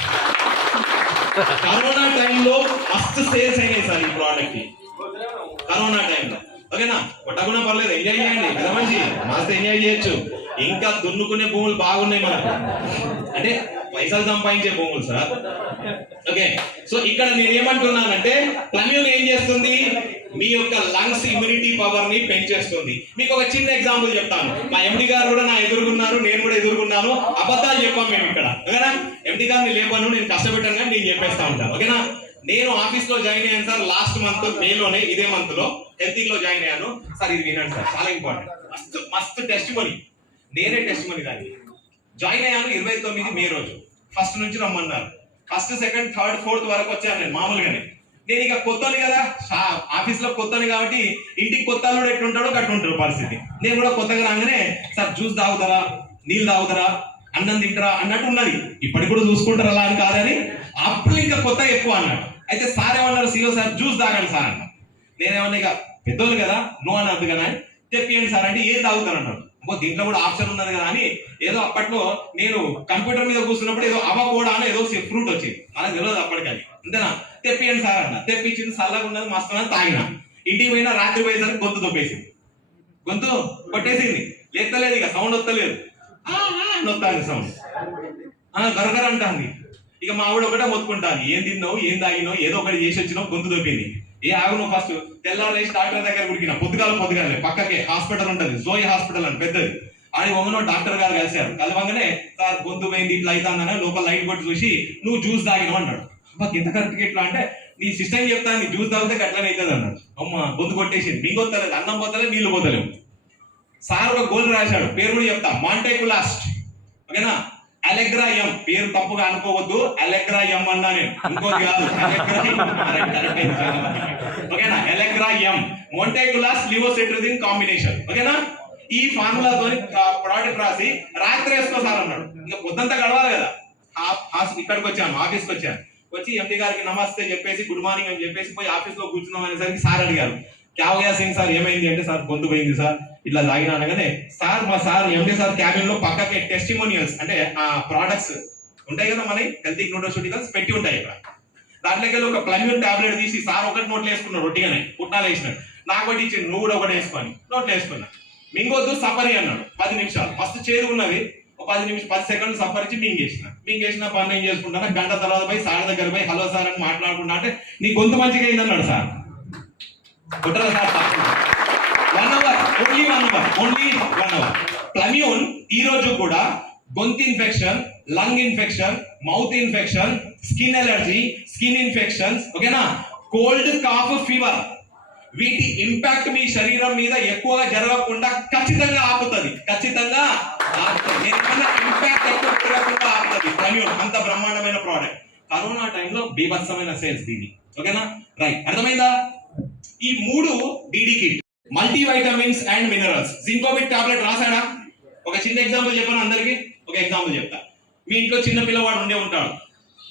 కరోనా టైంలో మస్తు సేల్స్ అయినాయి సార్ ఈ ప్రోడక్ట్ కి. కరోనా టైంలో ఓకేనా? కొట్టకుండా పర్లేదు, ఎంజాయ్ చేయండి కదా, మంచి మస్తు ఎంజాయ్ చేయొచ్చు. ఇంకా దున్నుకునే భూములు బాగున్నాయి మనకు, అంటే పైసలు సంపాదించే భూములు సార్. ఓకే, సో ఇక్కడ నేను ఏమంటున్నానంటే ప్లమ్యూన్ ఏం చేస్తుంది? మీ యొక్క లంగ్స్ ఇమ్యూనిటీ పవర్ ని పెంచేస్తుంది. మీకు ఒక చిన్న ఎగ్జాంపుల్ చెప్తాను. మా ఎండి గారు కూడా నా ఎదుర్కొన్నారు, నేను కూడా ఎదుర్కొన్నాను. అబద్ధాలు చెప్పాం మేము ఇక్కడ. ఓకేనా? ఎండి గారిని లేపాను, నేను కష్టపెట్టాను కానీ నేను చెప్పేస్తా ఉంటాను. ఓకేనా? నేను ఆఫీస్ లో జాయిన్ అయ్యాను సార్ లాస్ట్ మంత్ మేలోనే, ఇదే మంత్ లో హెల్తీ లో జాయిన్ అయ్యాను సార్. ఇది వినండి సార్, చాలా ఇంపార్టెంట్. మస్తు టెస్ట్ మనీ, నేనే టెస్ట్ మనీ దాన్ని. జాయిన్ అయ్యాను 29 మే రోజు. ఫస్ట్ నుంచి రమ్మన్నారు. ఫస్ట్, సెకండ్, థర్డ్, ఫోర్త్ వరకు వచ్చాను నేను మామూలుగానే. నేను ఇక కొత్తని కదా, ఆఫీస్ లో కొత్తని కాబట్టి ఇంటికి కొత్త అల్లుడు ఎట్లుంటాడో అట్లుంటాడు పరిస్థితి. నేను కూడా కొత్తగా రాగానే సార్ జ్యూస్ తాగుతారా, నీళ్ళు తాగుతారా, అన్నం తింటారా అన్నట్టు ఉన్నది. ఇప్పటికి కూడా చూసుకుంటారు అలా అని కాదని. అప్పుడు ఇంకా కొత్త ఎక్కువ అన్నాడు. అయితే సార్ ఏమన్నారు, సిఓ సార్ జ్యూస్ తాగండి సార్ అన్న. నేనేమన్నా ఇక పెద్దోళ్ళు కదా, నో అనద్దు కదా అని తెప్పియండి సార్ అంటే ఏం తాగుతారు అన్నాడు. ఇంకో దీంట్లో కూడా ఆప్షన్ ఉన్నది కదా అని ఏదో అప్పట్లో నేను కంప్యూటర్ మీద కూర్చున్నప్పుడు ఏదో అవకోడా అని ఏదో ఫ్రూట్ వచ్చింది, మనకు తెలియదు అప్పటికది. అంతేనా, తెప్పియండి సార్ అన్న. తెప్పించింది, చల్లగా ఉన్నది, మస్తు అని తాగిన. ఇంటికి పోయినా రాత్రి పోయేసరికి గొంతు తొప్పేసింది, గొంతు కొట్టేసింది, లేస్తలేదు, ఇక సౌండ్ వస్తలేదు, నొత్తాంది సౌండ్, గరగర అంటాంది. ఇక మా ఆవిడ ఒకటే మొత్తుకుంటాను, ఏం తిన్నావు, ఏం తాగినావు, ఏదో ఒకటి చేసి వచ్చినావు, గొంతు దొప్పింది. ఏ ఆగు నువ్వు ఫస్ట్. తెల్లారేసి డాక్టర్ దగ్గర ఉడికిన, పొద్దుగాలే పక్కకే హాస్పిటల్ ఉంటది, జోయి హాస్పిటల్ అని పెద్దది. ఆడి ఒంగనో డాక్టర్ గారు కలిశారు. కలవంగానే సార్ గొంతు పోయింది, ఇట్లా అవుతుందని లోపల లైట్ కొట్టి చూసి నువ్వు జ్యూస్ తాగినావు అన్నాడు. అబ్బాకి ఎంత కరెక్ట్గా ఇట్లా అంటే, నీ సిస్టమ్ చెప్తాను, జ్యూస్ తాగితే అట్లనే అవుతుంది అన్నాడు. అమ్మ గొంతు కొట్టేసింది, మింగొత్తలేదు, అన్నం పోతలేదు, నీళ్లు పోతలేవు. సార్ ఒక గోల్ రాశాడు, పేరు కూడా చెప్తా, మాంటేకులాస్ట్. ఓకేనా, అలెగ్రా ఎం, పేరు తప్పుగా అనుకోవద్దు, అలెగ్రా ఎం అన్నా నేను, ఇంకోటి కాదు. ఓకేనా, అలెగ్రా ఎం, మోంటేకులాస్ లివోసెట్రిజిన్ కాంబినేషన్. ఓకేనా, ఈ ఫార్ములాతో ప్రోడక్ట్ రాసి రాత్రి వేసుకో సార్ అన్నాడు. ఇంకా పొద్దంతా గడవాలి కదా. ఇక్కడికి వచ్చాను, ఆఫీస్కి వచ్చాను. వచ్చి ఎండి గారికి నమస్తే చెప్పేసి, గుడ్ మార్నింగ్ అని చెప్పేసి పోయి ఆఫీస్ లో కూర్చున్నాం అనేసరికి సార్ అడిగారు, క్యావగా సింగ్ సార్ ఏమైంది అంటే, సార్ గొంతు పోయింది సార్, ఇట్లా తాగినా అనగానే సార్ మా సార్ ఎండి సార్ క్యాబిన్ లో పక్కకే టెస్టిమోనియల్స్ అంటే ఆ ప్రోడక్ట్స్ ఉంటాయి కదా, మన హెల్తీ న్యూట్రిషూటికల్స్ పెట్టి ఉంటాయి ఇక్కడ. దాంట్లోకి ఒక ప్లమ్యూన్ టాబ్లెట్ తీసి సార్ ఒకటి నోట్లు వేసుకున్నాడు, ఒట్టిగానే పుట్నాలు వేసినాడు. నాకు ఒకటి ఇచ్చి నువ్వు కూడా ఒకటి వేసుకొని నోట్లు వేసుకున్నా. మింగొద్దు సఫరీ అన్నాడు, 10 నిమిషాలు. మస్తు చేదు ఉన్నది, ఒక 10 సెకండ్లు సఫరించి మింగేసిన పని ఏం చేసుకుంటాను. గంట తర్వాత పోయి సార్ దగ్గర పోయి హలో సార్ అని మాట్లాడుకుంటా అంటే, నీ గొంతు మంచిగా అయింది అన్నాడు సార్. కుట్రా సార్, 1 అవర్, ఓన్లీ 1 అవర్. ప్లమ్యూన్ ఈ రోజు కూడా గొంతు infection, lung infection, mouth infection, skin allergy, skin infections, ఓకేనా, కోల్డ్, కాఫ్, ఫీవర్, వీటి ఇంపాక్ట్ మీ శరీరం మీద ఎక్కువగా జరగకుండా ఖచ్చితంగా ఆపుతుంది. ఇంపాక్ట్ ఎక్కువ జరగకుండా ఆపుతుంది ప్లమ్యూన్. అంత బ్రహ్మాండమైన ప్రోడక్ట్. కరోనా టైంలో బీభత్సమైన సేల్స్ దీని. ఓకేనా, రైట్, అర్థమైందా? ఈ 3 DD kit, multi vitamins and minerals. Zincovit tablet రాసాడా? ఒక చిన్న ఎగ్జాంపుల్ చెప్పాను అందరికి. ఒక ఎగ్జాంపుల్ చెప్తా. మీ ఇంట్లో చిన్న పిల్లవాడు ఉండే ఉంటాడు,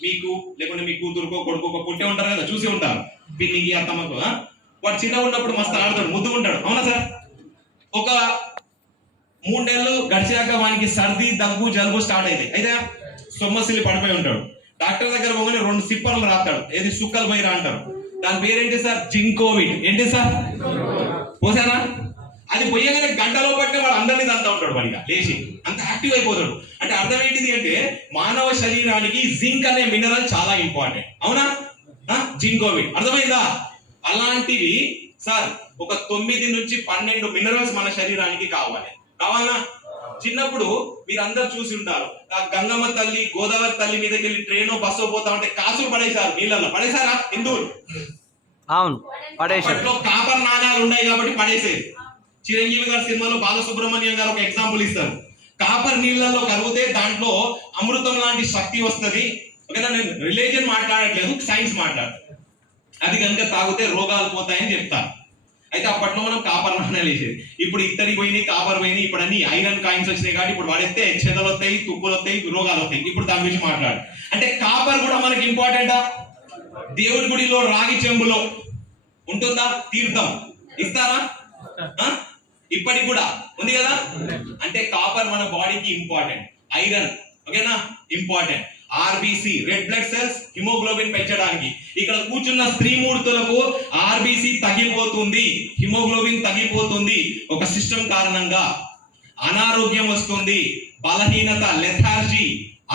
మీకు లేకుంటే మీ కూతురుకో కొడుకో పుట్టే ఉంటారు కదా, చూసి ఉంటారు, పిన్నికి అత్తమ్మకు. వాడు చిన్నగా ఉన్నప్పుడు మస్తు ఆడతాడు, ముద్దుగా ఉంటాడు, అవునా సార్? ఒక 3 నెలలు గడిచాక వానికి సర్ది, దగ్గు, జలుబు స్టార్ట్ అయితే సొమ్మసిల్లి పడిపోయి ఉంటాడు. డాక్టర్ దగ్గర పోగానే 2 సిప్పర్లు రాస్తాడు, ఏది సుక్కలు పోయిరా అంటారు. దాని పేరేంటి సార్? జింకోవిట్. ఏంటి సార్? పోసానా? అది పోయగానే గంటలో పట్టిన వాడు అందరినీ తంతా ఉంటాడు, వాడిగా లేచి అంత యాక్టివ్ అయిపోతాడు. అంటే అర్థం ఏంటిది అంటే, మానవ శరీరానికి జింక్ అనే మినరల్ చాలా ఇంపార్టెంట్, అవునా? జింకోవిట్, అర్థమైందా? అలాంటివి సార్ ఒక 9 నుంచి 12 మినరల్స్ మన శరీరానికి కావాలా? చిన్నప్పుడు మీరందరూ చూసి ఉంటారు, గంగమ్మ తల్లి, గోదావరి తల్లి మీదకి వెళ్ళి ట్రైన్ బస్సు పోతా ఉంటే కాసులు పడేశారు నీళ్ళల్లో. పడేశారా హిందువులు? అవును, పడేశారు. కాపర్ నాణాలు ఉన్నాయి కాబట్టి పడేసేది. చిరంజీవి గారి సినిమాలో బాలసుబ్రహ్మణ్యం గారు ఒక ఎగ్జాంపుల్ ఇస్తారు. కాపర్ నీళ్ళల్లో కరిగితే దాంట్లో అమృతం లాంటి శక్తి వస్తుంది. ఓకేనా, నేను రిలీజియన్ మాట్లాడట్లేదు, సైన్స్ మాట్లాడతాను. అది కనుక తాగితే రోగాలు పోతాయని చెప్తారు. అయితే అప్పట్లో మనం కాపర్ నాణాలు వేసేది. ఇప్పుడు ఇత్తడి పోయినాయి, కాపర్ పోయినాయి, ఇప్పుడు అన్ని ఐరన్ కాయిన్స్ వచ్చినాయి కాబట్టి ఇప్పుడు వాడేస్తే చెదలు వస్తాయి, తుప్పులు వస్తాయి, రోగాలు వస్తాయి. ఇప్పుడు దాని గురించి మాట్లాడు. అంటే కాపర్ కూడా మనకి ఇంపార్టెంటా? దేవుడి గుడిలో రాగి చెంబులో ఉంటుందా తీర్థం? ఇస్తారా? ఇప్పటికి కూడా ఉంది కదా. అంటే కాపర్ మన బాడీకి ఇంపార్టెంట్. ఐరన్, ఓకేనా, important. RBC, red blood cells, haemoglobin పెంచడానికి. ఇక్కడ కూర్చున్న స్త్రీమూర్తులకు ఆర్బిసి తగ్గిపోతుంది, హిమోగ్లోబిన్ తగ్గిపోతుంది. ఒక సిస్టమ్ కారణంగా అనారోగ్యం వస్తుంది, బలహీనత, లెథార్జీ,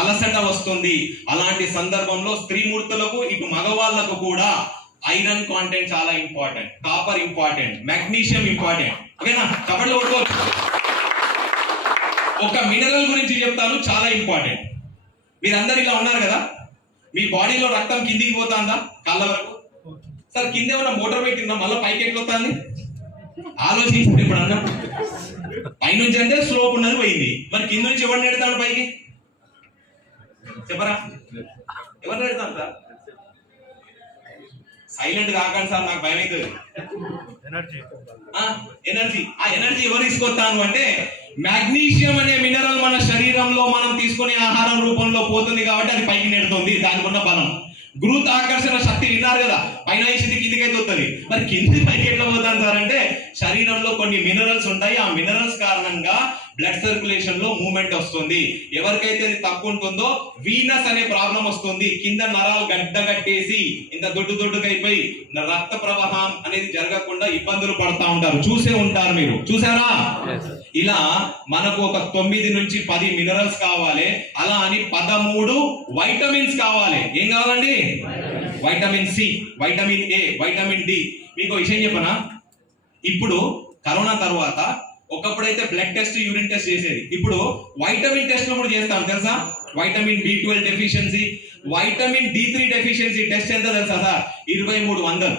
అలసట వస్తుంది. అలాంటి సందర్భంలో స్త్రీమూర్తులకు, ఇటు మగవాళ్లకు కూడా ఐరన్ కాంటెంట్ చాలా important, copper important, magnesium important. ఓకేనా, కబడ్డీ కొట్టుకోవచ్చు. ఒక మినరల్ గురించి చెప్తాను, చాలా ఇంపార్టెంట్. మీరందరు ఇలా ఉన్నారు కదా, మీ బాడీలో రక్తం కిందికి పోతుందా కాళ్ళ వరకు? సార్ కింద ఏమైనా మోటార్ పెట్టిందా, మళ్ళీ పైకి ఎట్లా వస్తుంది? ఆలోచించండి. ఇప్పుడు అన్న పైనుంచి అంటే స్లోప్ ఉన్నది పోయింది, మరి కింద నుంచి ఎవరిని ఎడతాడు పైకి? చెప్పరా, ఎవరిని ఎడతాను సార్? సైలెంట్ కాకండి సార్, నాకు భయం అవుతుంది. ఎనర్జీ, ఆ ఎనర్జీ ఎవరు తీసుకొస్తాను అంటే, మాగ్నీషియం అనే మినరల్ మన శరీరంలో మనం తీసుకు తీసుకునే ఆహారం రూపంలో పోతుంది కాబట్టి అది పైకి నెడుతుంది, దానికి ఉన్న బలం. గురుత్వాకర్షణ శక్తి విన్నారు కదా, పైన వేసింది కిందికి అయితే వస్తుంది, మరి కింది పైకి ఎట్లా పోతాను సార్ అంటే శరీరంలో కొన్ని మినరల్స్ ఉంటాయి, ఆ మినరల్స్ కారణంగా బ్లడ్ సర్క్యులేషన్ లో మూవ్మెంట్ వస్తుంది. ఎవరికైతే అది తక్కువ ఉంటుందో వీనస్ అనే ప్రాబ్లం వస్తుంది, కింద నరాలు గడ్డగట్టేసి ఇంత దొడ్డుకైపోయి రక్త ప్రవాహం అనేది జరగకుండా ఇబ్బందులు పడతా ఉంటారు. చూసే ఉంటారు, మీరు చూసారా? ఇలా మనకు ఒక 9 నుంచి 10 మినరల్స్ కావాలి, అలా అని 13 వైటమిన్స్ కావాలి. ఏం కావాలండి? Vitamin C, vitamin A, vitamin D. మీకు విషయం చెప్పనా, ఇప్పుడు కరోనా తర్వాత ఒకప్పుడైతే బ్లడ్ టెస్ట్, యూరిన్ టెస్ట్ చేసేది, ఇప్పుడు వైటమిన్ టెస్ట్ కూడా చేస్తాం తెలుసా? Vitamin B12 deficiency, vitamin D3 deficiency test ఎంత తెలుసా సార్? 2300.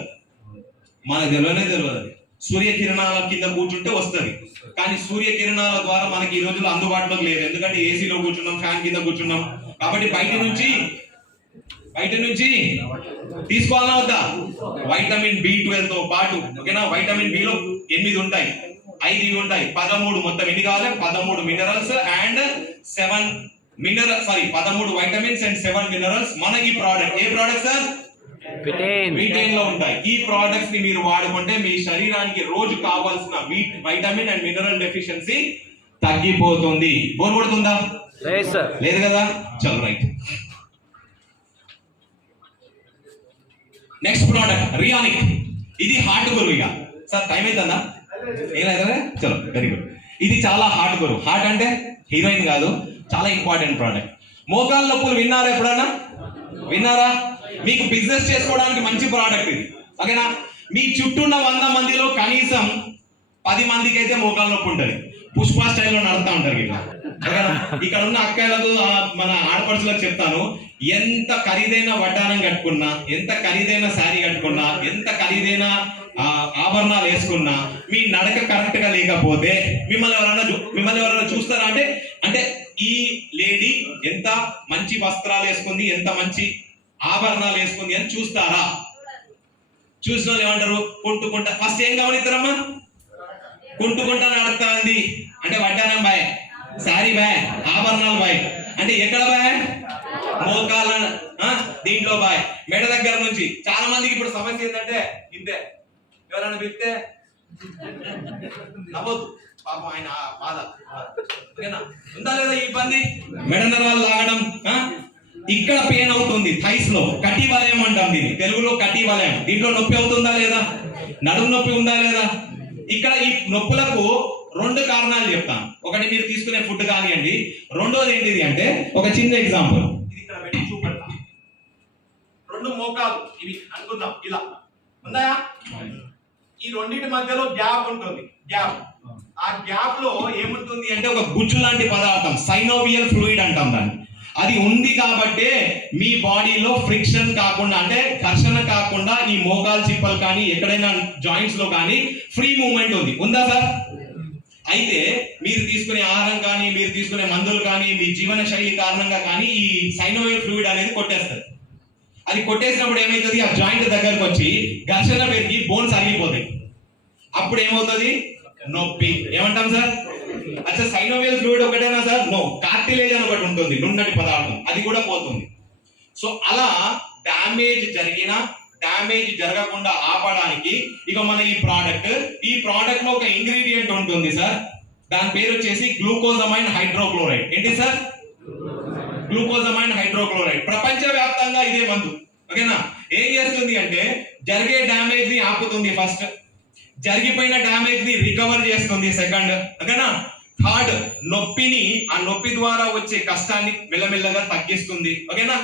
మనకు తెలియదు. సూర్యకిరణాల కింద కూర్చుంటే వస్తుంది, కానీ సూర్యకిరణాల ద్వారా మనకి ఈ రోజుల్లో అందుబాటులోకి లేదు, ఎందుకంటే ఏసీలో కూర్చున్నాం, ఫ్యాన్ కింద కూర్చున్నాం. కాబట్టి బయట నుంచి తీసుకోవాలా వద్దా? వైటమిన్ B12 తో పాటు, ఓకేనా, వైటమిన్ B లో 8 ఉంటాయి, 5 ఉంటాయి, 13. మొత్తం ఎన్ని కావాలి? 13 minerals and 13 vitamins and 7 minerals. మనకి ప్రోడక్ట్, ఏ ప్రోడక్ట్ సార్? వీటైన్ లో ఉంటాయి. ఈ ప్రోడక్ట్స్ ని మీరు వాడుకుంటే మీ శరీరానికి రోజు కావాల్సిన వైటమిన్ అండ్ మినరల్ డెఫిషియన్సీ తగ్గిపోతుంది. బోర్ కొడుతుందా? లేదు కదా? చలో రైట్. Next product రియానిక్. ఇది హార్ట్ గురు. ఇక సార్ టైం అవుతుందా? ఏమైనా చలో, వెరీ గుడ్. ఇది చాలా హార్ట్ గురు. హార్ట్ అంటే హీరోయిన్ కాదు, చాలా ఇంపార్టెంట్ ప్రోడక్ట్. మోకాళ్ళ నొప్పులు విన్నారా ఎప్పుడన్నా? విన్నారా? మీకు బిజినెస్ చేసుకోవడానికి మంచి ప్రోడక్ట్ ఇది, ఓకేనా. మీ చుట్టూ ఉన్న 100 మందిలో కనీసం 10 మందికి అయితే మోకాళ్ళ నొప్పి ఉంటుంది. పుష్ప స్టైల్లో నడుస్తూ ఉంటారు ఇట్లా, ఓకేనా. ఇక్కడ ఉన్న అక్కలకు, మన ఆడపడుచులకు చెప్తాను, ఎంత ఖరీదైన వడ్డానం కట్టుకున్నా, ఎంత ఖరీదైన శారీ కట్టుకున్నా, ఎంత ఖరీదైన ఆభరణాలు వేసుకున్నా, మీ నడక కరెక్ట్ గా లేకపోతే మిమ్మల్ని ఎవరైనా చూస్తారా అంటే ఈ లేడీ ఎంత మంచి వస్త్రాలు వేసుకుంది, ఎంత మంచి ఆభరణాలు వేసుకుంది అని చూస్తారా? చూసిన వాళ్ళు ఏమంటారు? కుంటుకుంటా. ఫస్ట్ ఏం గమనిస్తారమ్మా? కుంటుకుంటా నడుస్తా ఉంది అంటే వడ్డానం బాయ్, శారీ బాయ్, ఆభరణాలు బాయ్. అంటే ఎక్కడ బాయ్? మోకాల దీంట్లో బాయ్, మెడ దగ్గర నుంచి. చాలా మందికి ఇప్పుడు సమస్య ఏంటంటే ఇంతే, ఎవరైనా పిలిస్తే నవ్వద్దు, పాపం ఆయన బాధ, ఓకేనా. ఉందా లేదా ఈ ఇబ్బంది? మెడ నరాలు లాగడం, ఇక్కడ పెయిన్ అవుతుంది, థైస్ లో కటి వలయం అంటాం దీన్ని, తెలుగులో కటి వలయం. దీంట్లో నొప్పి అవుతుందా లేదా? నడుము నొప్పి ఉందా లేదా? ఇక్కడ ఈ నొప్పులకు 2 కారణాలు చెప్తాను. ఒకటి మీరు తీసుకునే ఫుడ్ కానివ్వండి, రెండోది ఏంటిది అంటే ఒక చిన్న ఎగ్జాంపుల్. ఇది ఇక్కడ పెట్టి చూపెడతా. 2 మోకాలు ఇవి అనుకుందాం, ఇలా ఉందా? ఈ రెండింటి మధ్యలో గ్యాప్ ఉంటుంది, గ్యాప్. ఆ గ్యాప్ లో ఏముంటుంది అంటే ఒక గుజ్జు లాంటి పదార్థం, సైనోవియల్ ఫ్లూయిడ్ అంటాం దాన్ని. అది ఉంది కాబట్టే మీ బాడీలో ఫ్రిక్షన్ కాకుండా, అంటే ఘర్షణ కాకుండా, ఈ మోకాలు చిప్పలు కానీ ఎక్కడైనా జాయింట్స్ లో కానీ ఫ్రీ మూవ్మెంట్ ఉంది. ఉందా సార్? అయితే మీరు తీసుకునే ఆహారం కానీ, మీరు తీసుకునే మందులు కానీ, మీ జీవన శైలి కారణంగా కానీ ఈ సైనోవియల్ ఫ్లూయిడ్ అనేది కొట్టేస్తుంది. అది కొట్టేసినప్పుడు ఏమవుతుంది? ఆ జాయింట్ దగ్గరకు వచ్చి ఘర్షణ పెరిగి బోన్స్ అరిగిపోతాయి. అప్పుడు ఏమవుతుంది? నొప్పి. ఏమంటాం సార్? అచ్చా, సైనోవియల్ ఫ్లూయిడ్ ఒకటేనా సార్? నో, కార్టిలేజ్ అని ఒకటి ఉంటుంది, నున్నటి పదార్థం, అది కూడా పోతుంది. సో అలా డ్యామేజ్ జరగకుండా ఆపడానికి ఇక మన ఈ ప్రోడక్ట్ లో ఒక ఇంగ్రీడియంట్ ఉంటుంది సార్, దాని పేరు వచ్చేసి గ్లూకోజమైన్ హైడ్రోక్లోరైడ్. ఏంటి సార్? Glucosamine hydrochloride. ప్రపంచ వ్యాప్తంగా ఇదే మందు, ఓకేనా. ఏం చేస్తుంది అంటే జరిగే డ్యామేజ్ ని ఆపుతుంది ఫస్ట్, జరిగిపోయిన డ్యామేజ్ ని రికవర్ చేస్తుంది సెకండ్, ఓకేనా. థర్డ్, నొప్పిని, ఆ నొప్పి ద్వారా వచ్చే కష్టాన్ని మెల్లమెల్లగా తగ్గిస్తుంది, ఓకేనా.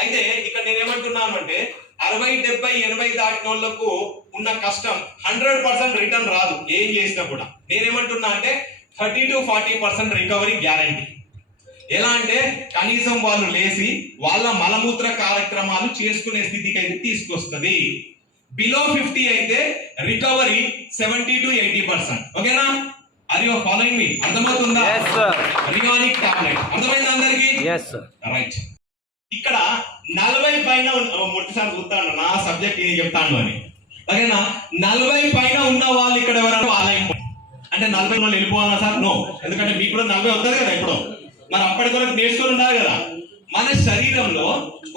అయితే ఇక్కడ నేనేమంటున్నాను అంటే 60, 70, 80 దాటిన వాళ్ళకు ఉన్న కష్టం 100% రిటర్న్ రాదు ఏం చేసినా కూడా. నేనేమంటున్నా అంటే 30 to 40% రికవరీ గ్యారంటీ. ఎలా అంటే కనీసం వాళ్ళు లేచి వాళ్ళ మలమూత్ర కార్యక్రమాలు చేసుకునే స్థితికి అయితే తీసుకొస్తుంది. బిలో 50 అయితే రికవరీ 70 to 80%, ఓకేనా. ఆర్ యు ఫాలోయింగ్ మీ? అర్థమవుతుందా? రియానిక్ టాబ్లెట్ అర్థమైందా అందరికి? రైట్. ఇక్కడ 40 పైన మొదటిసారి చూస్తాను నా సబ్జెక్ట్ నేను చెప్తాను అని, ఓకేనా. 40 పైన ఉన్న వాళ్ళు ఇక్కడ ఎవరైనా అంటే 40 వాళ్ళు వెళ్ళిపోవాలా సార్? నో, ఎందుకంటే మీకు కూడా 40 వస్తుంది కదా ఇప్పుడు. మరి అప్పటి వరకు నేర్చుకొని ఉండాలి కదా. మన శరీరంలో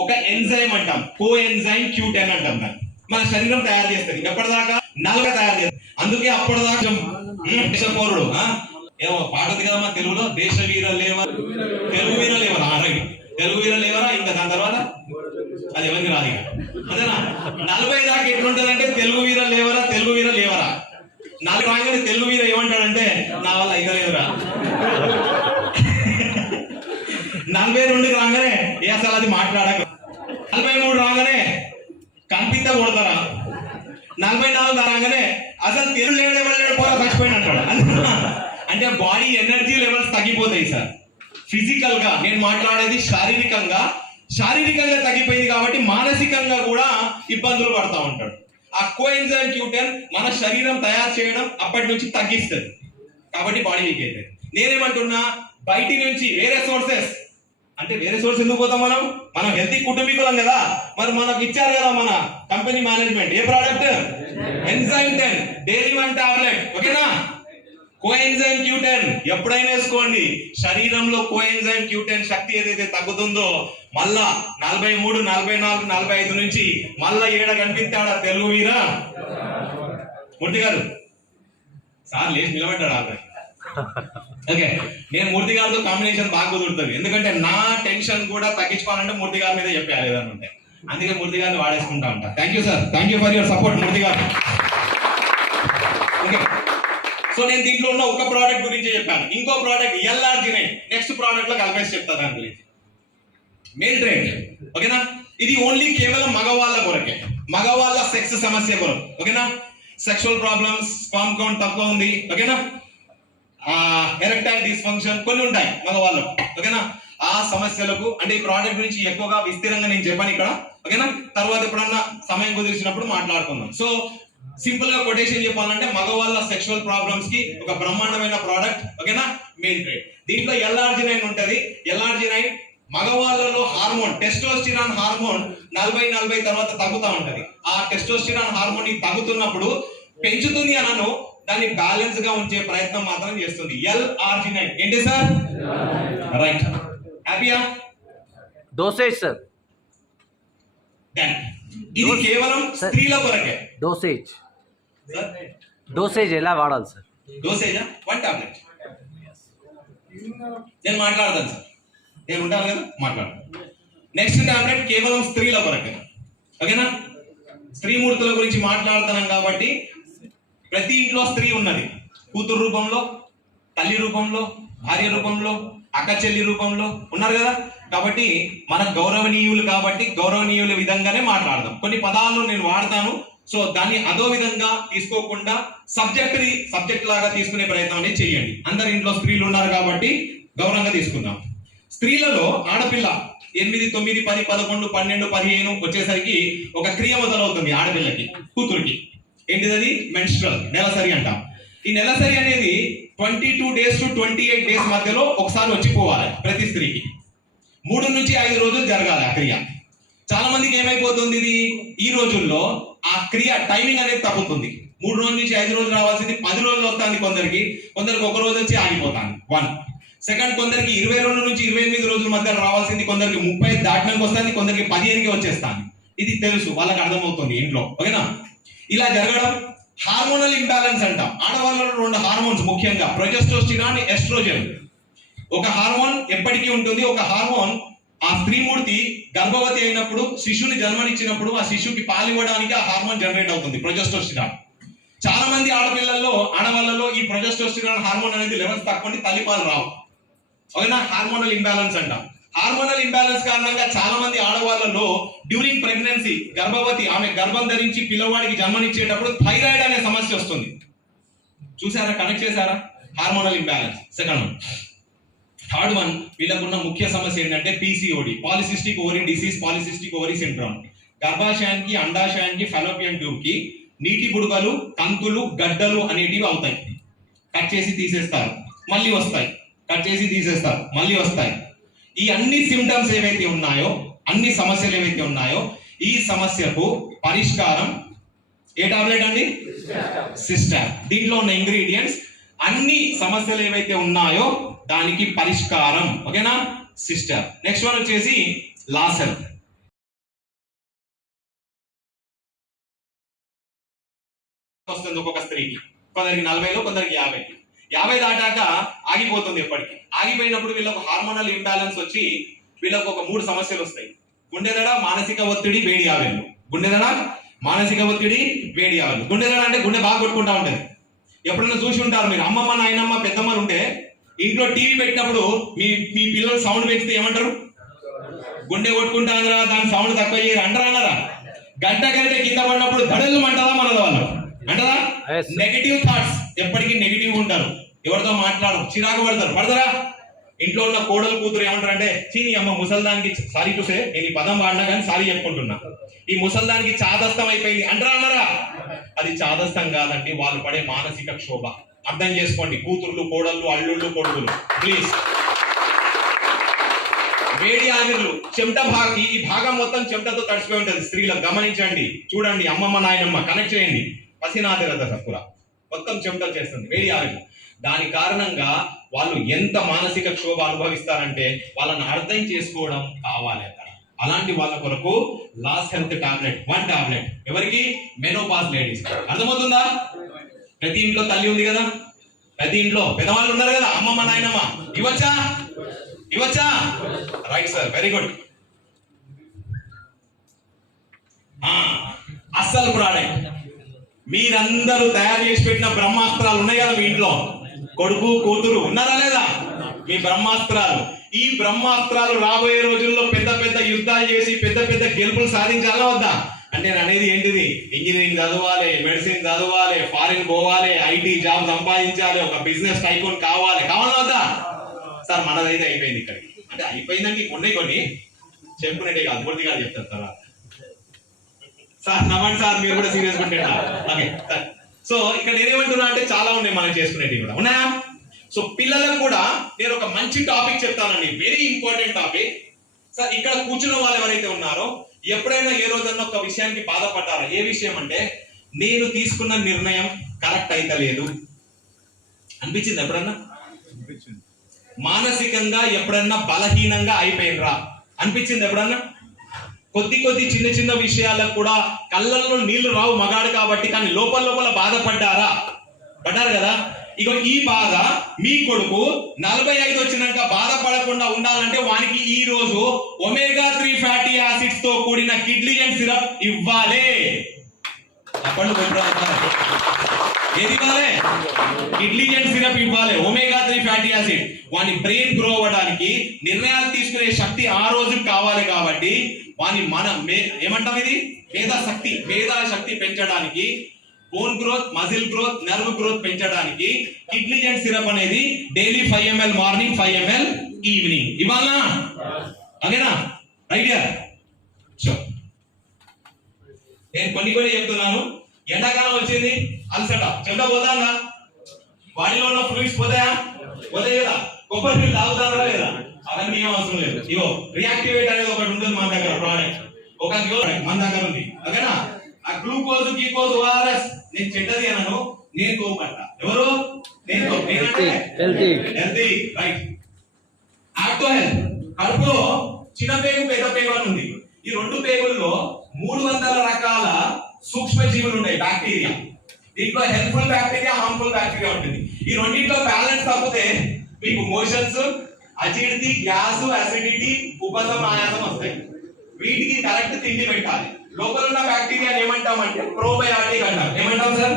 ఒక ఎంజైమ్ అంటాం, కో ఎంజైమ్ Q10 అంటాం దాన్ని. మన శరీరం తయారు చేస్తుంది. ఎప్పటిదాకా 40 తయారు చేస్తుంది. అందుకే అప్పటిదాకా దేశపౌరుడు ఏమో పాట ఉంది కదా మన తెలుగులో, దేశ వీర లేవరా, తెలుగు వీర లేవరా, తెలుగు వీర లేవరా. ఇంకా దాని తర్వాత అది ఎవరికి రాదు ఇక, అదేనా. 40 దాకా ఎట్లుంటదంటే తెలుగు వీర లేవరా, తెలుగు వీర లేవరా. 4 రాగానే తెలుగు వీర ఏమంటాడంటే నా వల్ల ఇంకా లేదురా. 42 రాగానే ఏ అసలు అది మాట్లాడక. 43 రాగానే కంపిత కొడతారా. 44 రాగానే అసలు తెలుగు లేడు పోరా చచ్చిపోయిన అంటాడు. అంటే బాడీ ఎనర్జీ లెవెల్స్ తగ్గిపోతాయి సార్. ఫిజికల్ గా నేను మాట్లాడేది శారీరకంగా తగ్గిపోయింది కాబట్టి మానసికంగా కూడా ఇబ్బందులు పడతా ఉంటాడు. ఆ కోఎంజైమ్ Q10 మన శరీరం తయారు చేయడం అప్పటి నుంచి తగ్గిస్తుంది కాబట్టి బాడీ వీక్ అవుతుంది. నేనేమంటున్నా, బయటి నుంచి వేరే సోర్సెస్, అంటే వేరే సోర్స్ ఎందుకు పోతాం మనం హెల్తీ కుటుంబీకులం కదా. మరి మనకు ఇచ్చారు కదా మన కంపెనీ మేనేజ్మెంట్ ఏ ప్రోడక్ట్, ఎంజైమ్ 10 డైలీ 1 టాబ్లెట్. ఓకేనా. కోఎంజైమ్ Q10 ఎప్పుడైనా వేసుకోండి. శరీరంలో కోఎంజైమ్ Q10 శక్తి ఏదైతే తగ్గుతుందో మళ్ళా 43, 44, 45 నుంచి మళ్ళా ఏడ కనిపిస్తాడా తెలుగు వీర మూర్తి గారు. సార్ లేచి నిలబడ్డాడు ఆల్రెడీ. ఓకే, నేను మూర్తి గారితో కాంబినేషన్ బాగా కుదురుతుంది. ఎందుకంటే నా టెన్షన్ కూడా తగ్గించుకోవాలంటే మూర్తి గారి మీద చెప్పాలి ఏదైనా ఉంటే. అందుకే మూర్తి గారిని వాడేసుకుంటా ఉంటా. Thank you sir, thank you for your support Murthy garu. Okay, so నేను దీంట్లో ఉన్న ఒక ప్రోడక్ట్ గురించి చెప్పాను. ఇంకో ప్రోడక్ట్ L-arginine, నెక్స్ట్ ప్రోడక్ట్ లో కలిపేసి చెప్తా దాని గురించి. Mail trait. ఓకేనా. ఇది ఓన్లీ కేవలం మగవాళ్ళ కొరకే, మగవాళ్ళ సెక్స్ సమస్య కొరకు. ఓకేనా. సెక్షువల్ ప్రాబ్లమ్స్, స్పర్మ్ కౌంట్ తక్కువ ఉంది. ఓకేనా. ఎరెక్టైల్ డిస్ఫంక్షన్ కొన్ని ఉంటాయి మగవాళ్ళు. ఓకేనా. ఆ సమస్యలకు అంటే ఈ ప్రోడక్ట్ గురించి ఎక్కువగా విస్తీరంగా నేను చెప్పాను ఇక్కడ. ఓకేనా. తర్వాత ఎప్పుడన్నా సమయం కుదిరిచినప్పుడు మాట్లాడుకుందాం. సో సింపుల్ గా కొటేషన్ చెప్పాలంటే మగవాళ్ళ సెక్షువల్ ప్రాబ్లమ్స్ కి ఒక బ్రహ్మాండమైన ప్రోడక్ట్. ఓకేనా. Mail trait. దీంట్లో L-arginine ఉంటది. L-arginine మగవాళ్ళలో హార్మోన్, టెస్టోస్టిరాన్ హార్మోన్ 40 తర్వాత తగ్గుతా ఉంటది. ఆ టెస్టోస్టిరాన్ హార్మోన్ తగ్గుతున్నప్పుడు పెంచుతుంది అనను, దాన్ని బ్యాలెన్స్ గా ఉంచే ప్రయత్నం మాత్రం చేస్తుంది. L-arginine ఏంటి సార్? రైట్. హ్యాపీయా? Dosage sir. ఇది కేవలం స్త్రీల కొరకే. డోసేజ్ ఎలా వాడాలి సార్? డోసేజా? 1 టాబ్లెట్. నేను మాట్లాడతాను సార్, నేను ఉంటాను కదా, మాట్లాడతాను. నెక్స్ట్ టాబ్లెట్ కేవలం స్త్రీల కొరకే. ఓకేనా. స్త్రీమూర్తుల గురించి మాట్లాడుతున్నాం కాబట్టి ప్రతి ఇంట్లో స్త్రీ ఉన్నది. కూతురు రూపంలో, తల్లి రూపంలో, భార్య రూపంలో, అక్క చెల్లి రూపంలో ఉన్నారు కదా. కాబట్టి మన గౌరవనీయులు కాబట్టి గౌరవనీయుల విధంగానే మాట్లాడదాం. కొన్ని పదాలను నేను వాడతాను, సో దాన్ని అదో విధంగా తీసుకోకుండా సబ్జెక్ట్ లాగా తీసుకునే ప్రయత్నం అనేది చేయండి. అందరి ఇంట్లో స్త్రీలు ఉన్నారు కాబట్టి గౌరవంగా తీసుకుందాం. స్త్రీలలో ఆడపిల్ల 8, 9, 10, 11, 12, 15 వచ్చేసరికి ఒక క్రియ మొదలవుతుంది ఆడపిల్లకి, కూతురికి. ఏంటిది? మెన్స్ట్రల్, నెలసరి అంటాం. ఈ నెలసరి అనేది 22 days to 28 days మధ్యలో ఒకసారి వచ్చిపోవాలి ప్రతి స్త్రీకి. 3 నుంచి 5 రోజులు జరగాలి ఆ క్రియ. చాలా మందికి ఏమైపోతుంది, ఇది ఈ రోజుల్లో ఆ క్రియ టైమింగ్ అనేది తగ్గుతుంది. 3 రోజుల నుంచి 5 రోజులు రావాల్సింది 10 రోజులు వస్తుంది కొందరికి ఒక రోజు వచ్చి ఆగిపోతాను. 1 సెకండ్, కొందరికి 22 నుంచి 28 రోజుల మధ్య రావాల్సింది కొందరికి 30 దాటినానికి వస్తుంది, కొందరికి 15కి వచ్చేస్తాను. ఇది తెలుసు, వాళ్ళకి అర్థమవుతుంది ఇంట్లో. ఓకేనా. ఇలా జరగడం హార్మోనల్ ఇంబ్యాలెన్స్ అంటాం. ఆడవాళ్ళలో 2 హార్మోన్స్ ముఖ్యంగా, ప్రొజెస్టోస్టిరాన్, ఎస్ట్రోజన్. ఒక హార్మోన్ ఎప్పటికీ ఉంటుంది. ఒక హార్మోన్ ఆ స్త్రీమూర్తి గర్భవతి అయినప్పుడు, శిశువుని జన్మనిచ్చినప్పుడు ఆ శిశువుకి పాలివ్వడానికి ఆ హార్మోన్ జనరేట్ అవుతుంది, ప్రొజెస్టోస్టిరాన్. చాలా మంది ఆడవాళ్ళలో ఈ ప్రొజెస్టోస్టిరాన్ హార్మోన్ అనేది లెవెల్స్ తక్కువ ఉండి తల్లిపాలు రావు. ఓకేనా. హార్మోనల్ ఇంబ్యాలెన్స్ అంటాం. హార్మోనల్ ఇంబ్యాలెన్స్ కారణంగా చాలా మంది ఆడవాళ్ళలో డ్యూరింగ్ ప్రెగ్నెన్సీ, గర్భవతి ఆమె గర్భం ధరించి పిల్లవాడికి జన్మనిచ్చేటప్పుడు థైరాయిడ్ అనే సమస్య వస్తుంది. చూసారా, కనెక్ట్ చేశారా? Hormonal imbalance. Second one. Third one, వీళ్ళకున్న ముఖ్య సమస్య ఏంటంటే PCOD, polycystic ovary disease, polycystic ovary syndrome. గర్భాశయానికి, అండాశయానికి, ఫెలోపియన్ ట్యూబ్ కి నీటి బుడగలు, కంతులు, గడ్డలు అనేటివి అవుతాయి. కట్ చేసి తీసేస్తారు, మళ్ళీ వస్తాయి. కట్ చేసి తీసేస్తారు, మళ్ళీ వస్తాయి. ఈ అన్ని సిమ్టమ్స్ ఏవైతే ఉన్నాయో, అన్ని సమస్యలు ఏవైతే ఉన్నాయో, ఈ సమస్యకు పరిష్కారం ఏ టాబ్లెట్ అండి? సిస్టర్. దీంట్లో ఉన్న ఇంగ్రీడియంట్స్ అన్ని సమస్యలు ఏవైతే ఉన్నాయో దానికి పరిష్కారం. ఓకేనా సిస్టర్. నెక్స్ట్ వన్ వచ్చేసి లాసర్. వస్తుంది ఒక్కొక్క స్త్రీకి, కొందరికి 40లో కొందరికి 50 దాటాక ఆగిపోతుంది. ఎప్పటికీ ఆగిపోయినప్పుడు వీళ్ళకు హార్మోనల్ ఇంబ్యాలెన్స్ వచ్చి వీళ్ళకు ఒక 3 సమస్యలు వస్తాయి. గుండెదడ, మానసిక ఒత్తిడి, వేడి ఆవేళ్ళు. గుండెదడ, మానసిక ఒత్తిడి, వేడి ఆవేళ్ళు. గుండెదడ అంటే గుండె బాగా కొట్టుకుంటా ఉంటది. ఎప్పుడైనా చూసి ఉంటారు మీరు, అమ్మమ్మ నాయనమ్మ పెద్దమ్మలు ఉంటే ఇంట్లో టీవీ పెట్టినప్పుడు మీ పిల్లలు సౌండ్ పెంచితే ఏమంటారు? గుండె కొట్టుకుంటారా, దాని సౌండ్ తక్కువ చేయరు అంటారా? అన్నారా? గంట కింద పడినప్పుడు దడలు అంటారా మనది వాళ్ళు అంటారా? నెగటివ్ థాట్స్, ఎప్పటికీ నెగిటివ్ ఉంటారు, ఎవరితో మాట్లాడరు, చిరాకు పడతారా? ఇంట్లో ఉన్న కోడలు కూతురు ఏమంటారు అంటే, చీని అమ్మ ముసల్దానికి, సారీ చూసే నేను ఈ పదం వాడినా కానీ సారీ చెప్పుకుంటున్నా, ఈ ముసల్దానికి చాదస్తం అయిపోయింది అంటారా? అన్నారా? అది చాదస్తం కాదండి, వాళ్ళు పడే మానసిక క్షోభ. అర్థం చేసుకోండి కూతుర్లు, కోడళ్ళు, అల్లుళ్ళు, కొడుకులు, ప్లీజ్. వేడి ఆవిర్లు, చెమట ఈ భాగం మొత్తం చెమటతో తడిసిపోయి ఉంటుంది స్త్రీలకు. గమనించండి, చూడండి, అమ్మమ్మ నాయనమ్మ కనెక్ట్ చేయండి. పసినాథరత సక్కుర మొత్తం చెమట చేస్తుంది, వేడి ఆవిర్లు. దాని కారణంగా వాళ్ళు ఎంత మానసిక క్షోభ అనుభవిస్తారంటే వాళ్ళని అర్థం చేసుకోవడం కావాలి అక్కడ. అలాంటి వాళ్ళ కొరకు లాస్ హెల్త్ టాబ్లెట్, 1 టాబ్లెట్. ఎవరికి? Menopause ladies. అర్థమవుతుందా? ప్రతి ఇంట్లో తల్లి ఉంది కదా, ప్రతి ఇంట్లో పెద్దవాళ్ళు ఉన్నారు కదా, అమ్మమ్మ నాయనమ్మ. ఇవ్వచ్చా? Right sir, very good. అస్సలు ప్రోడక్ట్ మీరందరూ తయారు చేసి పెట్టిన బ్రహ్మాస్త్రాలు ఉన్నాయి కదా మీ ఇంట్లో, కొడుకు కూతురు ఉన్నారా లేదా? మీ బ్రహ్మాస్త్రాలు. ఈ బ్రహ్మాస్త్రాలు రాబోయే రోజుల్లో పెద్ద పెద్ద యుద్ధాలు చేసి పెద్ద గెలుపులు సాధించాలా వద్దా? అంటే నేను అనేది ఏంటిది, ఇంజనీరింగ్ చదవాలి, మెడిసిన్ చదవాలి, ఫారిన్ పోవాలి, ఐటీ జాబ్ సంపాదించాలి, ఒక బిజినెస్ టైకూన్ కావాలా వద్దా? సార్ మనదైతే అయిపోయింది ఇక్కడికి. అంటే అయిపోయిందంటే కొన్ని చెప్పుకునేటే కాదు, పూర్తిగా చెప్తారు తర్వాత. సార్ నవ్వండి సార్, మీరు కూడా సీరియస్ ఉంటారా? Okay sir. సో ఇక్కడ నేనేమంటున్నా అంటే చాలా ఉన్నాయి మనం చేసుకునేటివి కూడా ఉన్నాయా. సో పిల్లలకు కూడా నేను ఒక మంచి టాపిక్ చెప్తానండి, వెరీ ఇంపార్టెంట్ టాపిక్. సార్ ఇక్కడ కూర్చున్న వాళ్ళు ఎవరైతే ఉన్నారో ఎప్పుడైనా ఏ రోజన్నా ఒక విషయానికి బాధపడ్డారా? ఏ విషయం అంటే, నేను తీసుకున్న నిర్ణయం కరెక్ట్ అయితే లేదు అనిపించింది ఎప్పుడన్నా? మానసికంగా ఎప్పుడన్నా బలహీనంగా అయిపోయినరా అనిపించింది ఎప్పుడన్నా? కొద్ది చిన్న విషయాలకు కూడా కళ్ళల్లో నీళ్లు రావు మగాడు కాబట్టి, కానీ లోపల బాధపడ్డారా? పడ్డారు కదా. ఇక ఈ బాధ మీ కొడుకు 45 వచ్చినాక బాధపడకుండా ఉండాలంటే వానికి ఈ రోజు omega-3 ఫ్యాటీ యాసిడ్స్ తో కూడిన కిడ్లీజెంట్ సిరప్ ఇవ్వాలి. ఏది ఇవ్వాలి? కిడ్లీజెంట్ సిరప్ ఇవ్వాలి. omega-3 ఫ్యాటీ యాసిడ్ వాని బ్రెయిన్ గ్రో అవ్వడానికి, నిర్ణయాలు తీసుకునే శక్తి ఆ రోజు కావాలి కాబట్టి వాని ఏమంటాం ఇది మేధా శక్తి పెంచడానికి, bone growth, muscle growth, nerve growth పెంచడానికి కిడ్లీజెంట్ సిరప్ అనేది daily 5 ml morning, 5 ml evening ఇవ్వాలా? ఓకేనా? రైట్. నేను కొన్ని చెప్తున్నాను. ఎండాకాలం వచ్చింది, అలసట, చెమట పోతాందా? బాడీలో ఉన్న ఫ్లూయిడ్స్ పోతాయా కదా? కొబ్బరి నీళ్ళు తాగుతారా లేదా? అవన్నీ ఏం అవసరం లేదు. ఇగో రియాక్టివేట్ అనేది ఒకటి ఉంటుంది మన దగ్గర, ప్రోడక్ట్ మన దగ్గర ఉంది. ఓకేనా? ఆ గ్లూకోజ్, గీకోజ్, ఓఆర్ఎస్ నేను చెడ్డది అనను, నేను తోపంట. ఎవరు? నేనంటే హెల్తీ. రైట్. Octo health. కడుపులో చిన్న పేగు, పెద్ద పేగు అని ఉంది. ఈ 2 పేగుల్లో 300 రకాల సూక్ష్మ జీవులు ఉంటాయి, బ్యాక్టీరియా. దీంట్లో హెల్ప్ఫుల్ బ్యాక్టీరియా, హార్మ్ఫుల్ బ్యాక్టీరియా ఉంటుంది. ఈ రెండింటిలో బ్యాలెన్స్ తప్పితే మీకు మోషన్స్, అజిడిటీ, గ్యాస్, అసిడిటీ, ఉపశమనం, ఆయాసం వస్తాయి. వీటికి కరెక్ట్ తిండి పెట్టాలి. లోపల ఉన్న బ్యాక్టీరియా ఏమంటామంటే ప్రోబయాటిక్ అంటాం. ఏమంటాం సార్?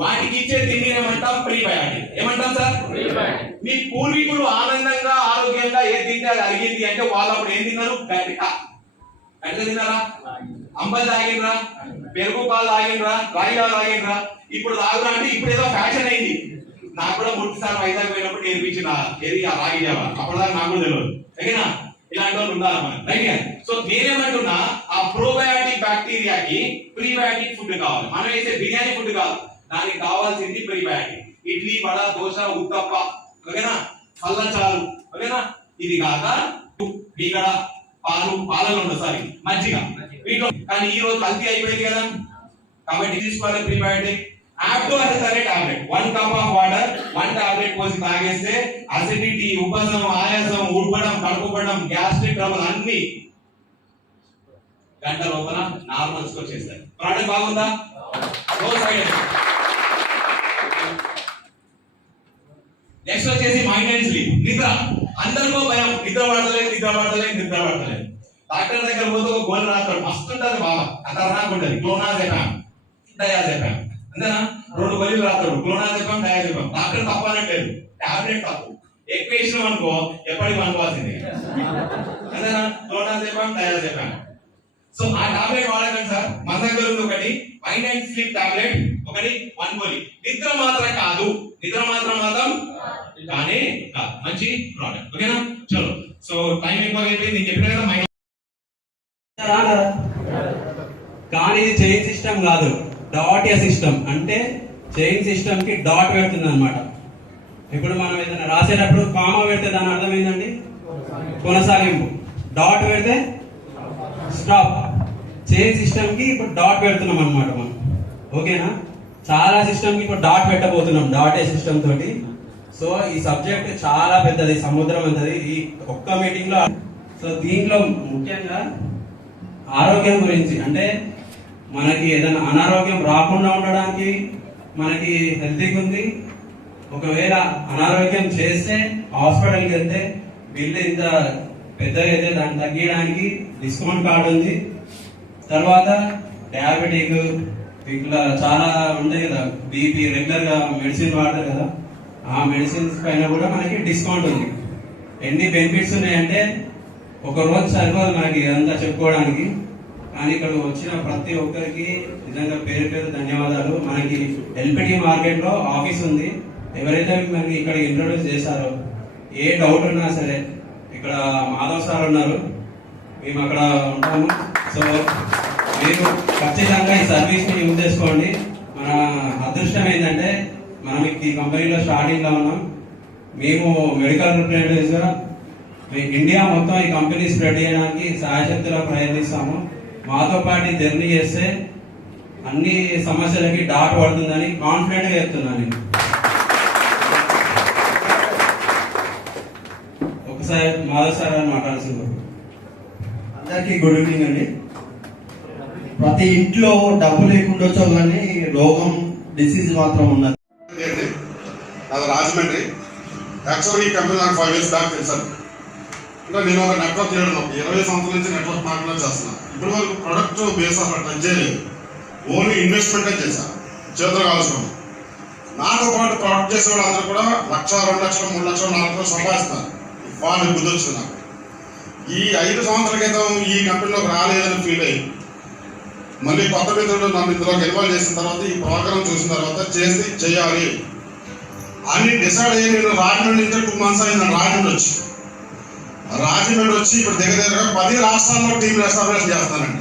వాటికి ఇచ్చే తిండి ఏమంటాం? ప్రీబయాటిక్. ఏమంటాం సార్? మీ పూర్వీకులు ఆనందంగా, ఆరోగ్యంగా ఏ తింటే అది అరిగింది అంటే వాళ్ళు అప్పుడు ఏం తిన్నారు? గట్టిగా తిన్నారా? అంబలు తాగినరా? పెరుగు పాలు తాగినరా? రాయిగా తాగినరా? ఇప్పుడు తాగురా అంటే ఇప్పుడు ఏదో ఫ్యాషన్ అయింది. నాకు కూడా మొదటిసారి వైజాగ్ పోయినప్పుడు నేర్పించిన ఏది ఆ రాగి జావ, అప్పటిదాకా నాకు కూడా తెలియదు. ఓకేనా? ఇలాంటి వాళ్ళు ఉండాలి మనం. రైట్. సో నేనేమంటున్నా, ఆ ప్రోబయాటిక్ బ్యాక్టీరియాకి ప్రీబయాటిక్ ఫుడ్ కావాలి. మనం వేసే బిర్యానీ ఫుడ్ కాదు, దానికి కావాల్సింది ప్రీబయాటిక్. ఇడ్లీ, వడ, దోశ, ఉత్తప్ప, ఓకేనా, పల్లచారు, ఓకేనా. ఇది కాక ఇక్కడ పాలలో ఉండదు, సారీ మజ్జిగ వీటిలో. కానీ ఈ రోజు కల్తీ అయిపోయింది కదా, కాబట్టి తీసుకోవాలి ప్రీబయాటిక్. ఆప్టో అనే tablet 1 cup of water 1 tablet పోసి తాగేస్తే అసిడిటీ, ఉపశమనం, ఆయాసం, ఉబ్బడం, కడుపుబ్బడం, గ్యాస్ట్రిక్ ట్రబుల్ అన్ని గంట లోపల నార్మల్స్ కి వచ్చేస్తాయి. ప్రోడక్ట్ బాగుందా? No side effect. నెక్స్ట్ వచ్చేసి మైండ్ అండ్ స్లీప్, నిద్ర. అందరికో భయం, నిద్ర పడతలేదు. డాక్టర్ దగ్గర పోతే ఒక గోల్ రాస్తాడు, మస్తు ఉంటుంది బాబా, ఖతర్నాక్ ఉంటుంది, క్లోనాజెపామ్, డయాజెపామ్, అంతేనా? 2 గోళీలు రాస్తాడు, క్లోనాజెపామ్, డయాజెపామ్. డాక్టర్ తప్పనట్లేదు, టాబ్లెట్ తప్పు. ఎక్కువ ఇష్టం అనుకో ఎప్పటికి అనుకోవాల్సింది, అంతేనా? Clonazepam, diazepam. సో ఆ టాబ్లెట్ వాడకండి సార్. మన దగ్గర ఉంది ఒకటి మైండ్ అండ్ స్లీప్ టాబ్లెట్, ఒకటి 1 గోళీ. నిద్ర మాత్రం కాదు, కానీ కాదు, మంచి ప్రోడక్ట్. ఓకేనా? చలో. సో టైం ఎక్కువ అయిపోయింది, నేను చెప్పిన కదా మైండ్. కానీ ఇది చైన్ సిస్టమ్ కాదు, డాట్ ఏ సిస్టమ్. అంటే చైన్ సిస్టమ్ కి డాట్ పెడుతుంది అనమాట. ఇప్పుడు మనం ఏదైనా రాసేటప్పుడు కామా పెడితే దాని అర్థం ఏంటండి? కొనసాగింపు. డాట్ పెడితే స్టాప్. చైన్ సిస్టమ్ కి ఇప్పుడు డాట్ పెడుతున్నాం అనమాట మనం. ఓకేనా? చాలా సిస్టమ్ కి ఇప్పుడు డాట్ పెట్టబోతున్నాం, డాట్ ఏ సిస్టమ్ తోటి. సో ఈ సబ్జెక్ట్ చాలా పెద్దది, సముద్రం అంతది ఈ ఒక్క మీటింగ్ లో. సో దీంట్లో ముఖ్యంగా ఆరోగ్యం గురించి, అంటే మనకి ఏదైనా అనారోగ్యం రాకుండా ఉండడానికి మనకి హెల్తీగా ఉంది. ఒకవేళ అనారోగ్యం చేస్తే హాస్పిటల్కి వెళ్తే బిల్లు ఇంత పెద్దగా అయితే దాన్ని తగ్గించడానికి డిస్కౌంట్ కార్డు ఉంది. తర్వాత డయాబెటిక్ ఇట్లా చాలా ఉంటాయి కదా, బీపీ రెగ్యులర్ గా మెడిసిన్ వాడతారు కదా, ఆ మెడిసిన్స్ పైన కూడా మనకి డిస్కౌంట్ ఉంది. ఎన్ని బెనిఫిట్స్ ఉన్నాయంటే ఒక రోజు సరిపోదు మనకి అంతా చెప్పుకోవడానికి. కానీ ఇక్కడ వచ్చిన ప్రతి ఒక్కరికి నిజంగా పేరు ధన్యవాదాలు. మనకి ఎల్పిడి మార్కెట్ లో ఆఫీస్ ఉంది. ఎవరైతే మనకి ఇక్కడ ఇంట్రొడ్యూస్ చేశారో ఏ డౌట్ ఉన్నా సరే ఇక్కడ మాధవ్ సార్ ఉన్నారు, మేము అక్కడ ఉంటాము. సో మీరు ఖచ్చితంగా ఈ సర్వీస్ ని యూజ్ చేసుకోండి. మన అదృష్టం ఏంటంటే మనం ఈ కంపెనీలో స్టార్టింగ్ లో ఉన్నాం. మేము మెడికల్ రిప్రజెంటేటివ్స్ గా ఇండియా మొత్తం ఈ కంపెనీ స్ప్రెడ్ చేయడానికి సాయశక్తిలో ప్రయత్నిస్తాము. మాతో పాటు జర్నీ చేస్తే అన్ని సమస్యలకి డాట్ పడుతుందని కాన్ఫిడెంట్ గా చెప్తున్నాను నేను. ఒకసారి మాధవ్ సార్ అని మాట్లాడుతున్నారు. అందరికీ గుడ్ ఈవినింగ్ అండి. ప్రతి ఇంట్లో డబ్బు లేకుండొచ్చో కానీ రోగం, డిసీజ్ మాత్రం ఉన్నది. అది రాజమండ్రి. యాక్చువల్గా ఈ కంపెనీ నాకు 5 years బ్యాక్ తెలుసాను. అంటే నేను ఒక నెట్వర్క్ లీడర్, 20 సంవత్సరాల నుంచి నెట్వర్క్ మార్కెట్లో చేస్తున్నాను. ఇప్పటి వరకు ప్రొడక్ట్ బేస్ అసలు టచ్ చేయలేదు, ఓన్లీ ఇన్వెస్ట్మెంటే చేశాను, చేతులు కాల్చుకున్నాను. నాతో పాటు ప్రొడక్ట్ చేసేవాళ్ళు అందరూ కూడా 1,00,000, 2 లక్షలు, 3 లక్షలు, 4 లక్షలు సంపాదిస్తున్నారు. వాళ్ళు బుద్ధి వచ్చింది నాకు. ఈ 5 సంవత్సరాల క్రితం ఈ కంపెనీలోకి రాలేదని ఫీల్ అయ్యి మళ్ళీ కొత్త మిత్రుడు నన్ను ఇందులోకి ఇన్వాల్వ్ చేసిన తర్వాత ఈ ప్రోగ్రామ్ చూసిన తర్వాత చేయాలి అని డిసైడ్ అయ్యి నేను రాజమండ్రి నుంచి 2 months అయింది. రాజమండ్రి వచ్చి ఇప్పుడు దగ్గరగా 10 రాష్ట్రాల్లో టీమ్ ఎస్టాబ్లిష్ చేస్తానండి.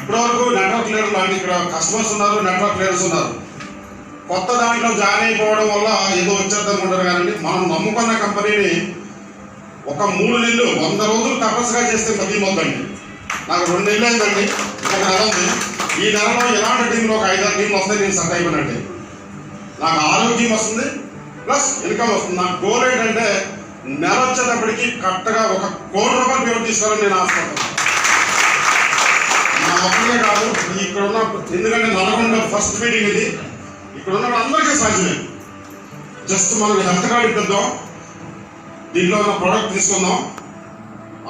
ఇప్పటివరకు నెట్వర్క్ లీడర్లు అంటే ఇక్కడ కస్టమర్స్ ఉన్నారు, నెట్వర్క్ లీడర్స్ ఉన్నారు. కొత్త దాంట్లో జాయిన్ అయిపోవడం వల్ల ఏదో వచ్చేద్దాం అనుకుంటారు. కానీ మనం నమ్ముకున్న కంపెనీని ఒక 3 నెలలు 100 రోజులు తపస్సుగా చేస్తే తగ్గిపోద్దండి. నాకు 2 నెలలు అయిందండి, ఒక నెల ఉంది. ఈ నెలలో ఎలాంటి టీంలో ఒక 5-6 టీంలు వస్తాయి, నేను సెట్ అయిపోయినట్టే. నాకు ఆరోగ్యం వస్తుంది, ప్లస్ ఇన్కమ్ వస్తుంది. నాకు గోల్ ఏంటంటే నెల వచ్చేటప్పటికి కరెక్ట్గా 1 కోటి రూపాయలు పేరు తీసుకోవాలని నేను ఆశపడతాను. నా ఒక్కడే కాదు, ఇక్కడ ఉన్న, ఎందుకంటే నల్గొండ ఫస్ట్ మీటింగ్ ఇది, ఇక్కడ ఉన్న అందరికీ సాధ్యమే. జస్ట్ మనం హెల్త్ కార్డు ఇప్పిద్దాం, దీంట్లో ఉన్న ప్రోడక్ట్ తీసుకుందాం,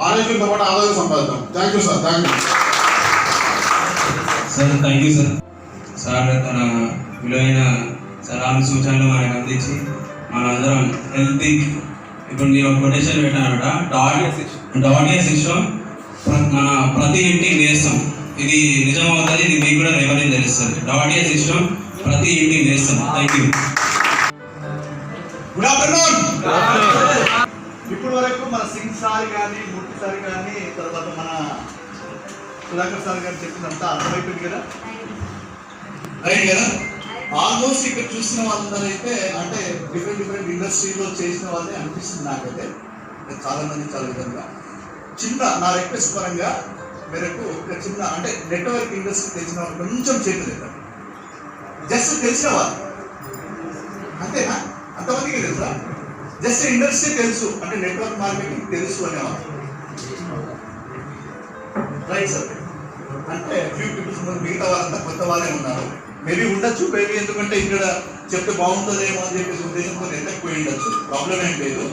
ఆరోగ్యంతో పాటు ఆదాయం సంపాదిద్దాం. Thank you sir. Thank you sir. Thank you sir. Sir తన విలువైన సలహాలు సూచనలు మనకు అందించి మనందరం హెల్తీ. ఇప్పుడు నేను ఒక కొటేషన్ పెట్టానట, డాట్ ఏ సిస్టమ్ మన ప్రతి ఇంటికి నేస్తాం. ఇది నిజం అవుతుంది, ఇది మీకు కూడా రేపటి తెలుస్తుంది. డాట్ ఏ సిస్టమ్ ప్రతి ఇంటికి నేస్తాం. Thank you. Good afternoon. ఇప్పటి వరకు మన సింగ్ సార్ కానీ, మూర్తి సార్ కానీ, తర్వాత మన సుధాకర్ సార్ గారు చెప్పినంత అర్థమైపోయింది కదా, రైట్ కదా? ఆల్మోస్ట్ ఇక్కడ చూసిన వాళ్ళందరూ అయితే అంటే డిఫరెంట్ ఇండస్ట్రీలో చేసిన వాళ్ళే అనిపిస్తుంది నాకైతే. చాలా మంది చాలా విధంగా. చిన్న నా రిక్వెస్ట్ పరంగా మేరకు ఒక చిన్న అంటే నెట్వర్క్ ఇండస్ట్రీ తెలిసిన వాళ్ళు కొంచెం చేతులు ఎత్తారు. జస్ట్ తెలిసిన వాళ్ళు అంతేనా? అంతమందికి తెలుసా? జస్ట్ ఇండస్ట్రీ తెలుసు అంటే నెట్వర్క్ మార్కెటింగ్ తెలుసు అనేవాళ్ళు. Right sir. అంటే ఫ్యూ పీపుల్స్ మిగతా వాళ్ళంతా కొత్త వాళ్ళే ఉన్నారు. మేబీ ఉండొచ్చు, మేబీ ఎందుకంటే ఇక్కడ చెప్తే బాగుంటుందేమో అని చెప్పేసి ఉద్దేశంతో ఎత్తకపోయి ఉండొచ్చు. ప్రాబ్లం ఏం లేదు.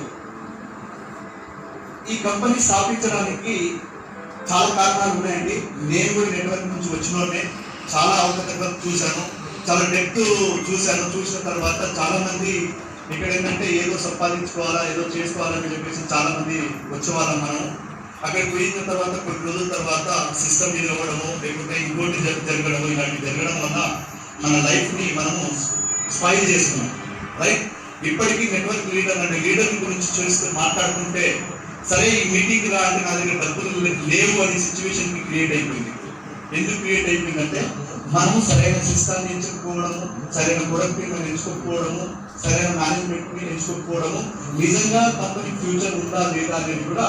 ఈ కంపెనీ స్థాపించడానికి చాలా కారణాలు ఉన్నాయండి. నేను కూడా నెట్వర్క్ నుంచి వచ్చినోనే చాలా అవకతవకలు చూశాను, చాలా డెప్త్ చూశాను. చూసిన తర్వాత చాలా మంది ఇక్కడ ఏంటంటే ఏదో సంపాదించుకోవాలా, ఏదో చేసుకోవాలని చెప్పేసి చాలా మంది వచ్చేవాళ్ళం. మనం అక్కడికి పోయిన తర్వాత కొన్ని రోజుల తర్వాత సిస్టమ్ మీద అవ్వడము, లేకుంటే ఇంకోటి జరగడము, ఇలాంటివి జరగడం వల్ల మన లైఫ్ని మనము స్పాయిల్ చేసుకున్నాం. రైట్. ఇప్పటికీ నెట్వర్క్ లీడర్ అంటే లీడర్ గురించి చూస్తే మాట్లాడుకుంటే సరే ఈ మీటింగ్ రా అంటే నా దగ్గర డబ్బులు లేవు అనే సిచ్యువేషన్ క్రియేట్ అయిపోయింది. ఎందుకు క్రియేట్ అయిపోయిందంటే మనము సరైన సిస్టాన్ని ఎంచుకోవడము, సరైన ప్రొడక్ట్ని ఎంచుకోకపోవడము, సరైన మేనేజ్మెంట్ని ఎంచుకోకపోవడము, నిజంగా కంపెనీ ఫ్యూచర్ ఉందా లేదా అనేది కూడా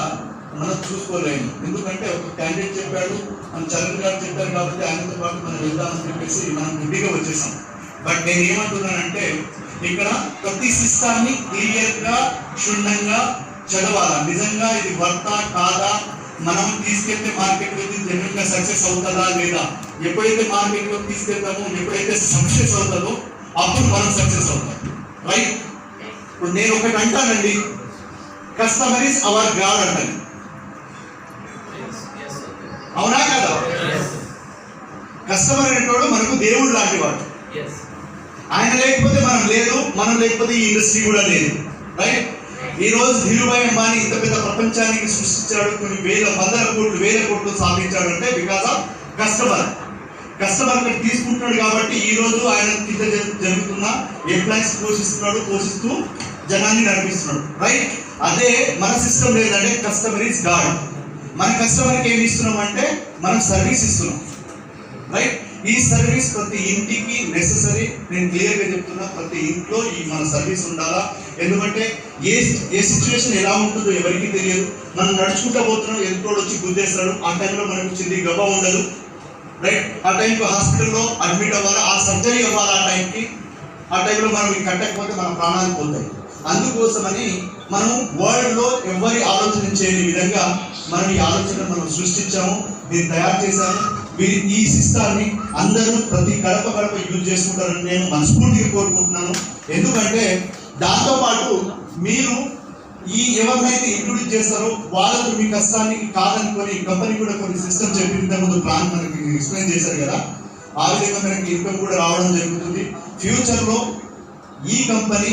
మనం చూసుకోలేము. ఎందుకంటే ఒక క్యాండిడేట్ చెప్పాడు, మన చరణ్ గారు చెప్పారు కాబట్టి ఆయనతో పాటు మనం వెళ్దామని చెప్పేసి మనం గుడ్డిగా వచ్చేసాం. బట్ నేను ఏమంటున్నానంటే ఇక్కడ ప్రతి సిస్టాన్ని క్లియర్గా క్షుణ్ణంగా చదవాలా. నిజంగా ఇది వర్తా కాదా, మనం తీసుకెళ్తే మార్కెట్లోకి జనరల్గా సక్సెస్ అవుతుందా లేదా. ఎప్పుడైతే మార్కెట్లో తీసుకెళ్తామో, ఎప్పుడైతే సక్సెస్ అవుతుందో అప్పుడు మనం సక్సెస్ అవుతాం. రైట్. ఇప్పుడు నేను ఒకటి అంటానండి, కస్టమర్ ఇస్ అవర్ గాడ్ అంటాను. అవునా కదా? కస్టమర్ అనేవాడు మనకు దేవుడు లాంటి వాడు. ఆయన లేకపోతే మనం లేదు, మనం లేకపోతే ఈ ఇండస్ట్రీ కూడా లేదు. రైట్. ఈ రోజు ధీరుభాయ్ అంబానీ ఇంత పెద్ద ప్రపంచానికి సృష్టించాడు, కొన్ని వందల కోట్లు వేల కోట్లు సాధించాడు అంటే బికాస్ ఆఫ్ కస్టమర్. కస్టమర్ తీసుకుంటున్నాడు కాబట్టి ఈ రోజు ఆయన కింద జరుగుతున్న ఎంప్లాయీస్ పోషిస్తూ జనాన్ని నడిపిస్తున్నాడు. రైట్. అదే మన సిస్టమ్ లేదంటే కస్టమర్ ఈజ్ గాడ్. మన కస్టమర్కి ఏమి ఇస్తున్నాం అంటే మనం సర్వీస్ ఇస్తున్నాం. రైట్. ఈ సర్వీస్ ప్రతి ఇంటికి నెససరీ. నేను క్లియర్గా చెప్తున్నా, ప్రతి ఇంట్లో ఈ మన సర్వీస్ ఉండాలా. ఎందుకంటే ఏ సిచ్యువేషన్ ఎలా ఉంటుందో ఎవరికి తెలియదు. మనం నడుచుకుంటూ పోతున్నాం, ఎంతోడు వచ్చి గుద్దేస్తాడు. ఆ టైంలో మనకు చిన్న గబ్బ ఉండదు. రైట్. ఆ టైంకి హాస్పిటల్లో అడ్మిట్ అవ్వాలి, ఆ సర్జరీ అవ్వాలి. ఆ టైంలో మనం కట్టకపోతే మన ప్రాణాలు పోతాయి. అందుకోసమని మనం వరల్డ్లో ఎవరి ఆలోచన చేయని విధంగా మనం ఈ ఆలోచన మనం సృష్టించాము, దీన్ని తయారు చేశాము. ఈ సిస్టాన్ని అందరూ ప్రతి గడప యూజ్ చేసుకుంటారని నేను మనస్ఫూర్తిగా కోరుకుంటున్నాను. ఎందుకంటే దాంతోపాటు మీరు ఈ ఎవరినైతే ఇంట్రొడ్యూస్ చేస్తారో వాళ్ళకు మీ కష్టాన్ని కాదనుకొని కంపెనీ కూడా కొన్ని సిస్టమ్ చెప్పిన ముందు ప్లాన్ మనకి ఎక్స్ప్లెయిన్ చేశారు కదా, ఆ విధంగా మనకి ఇన్కమ్ కూడా రావడం జరుగుతుంది. ఫ్యూచర్లో ఈ కంపెనీ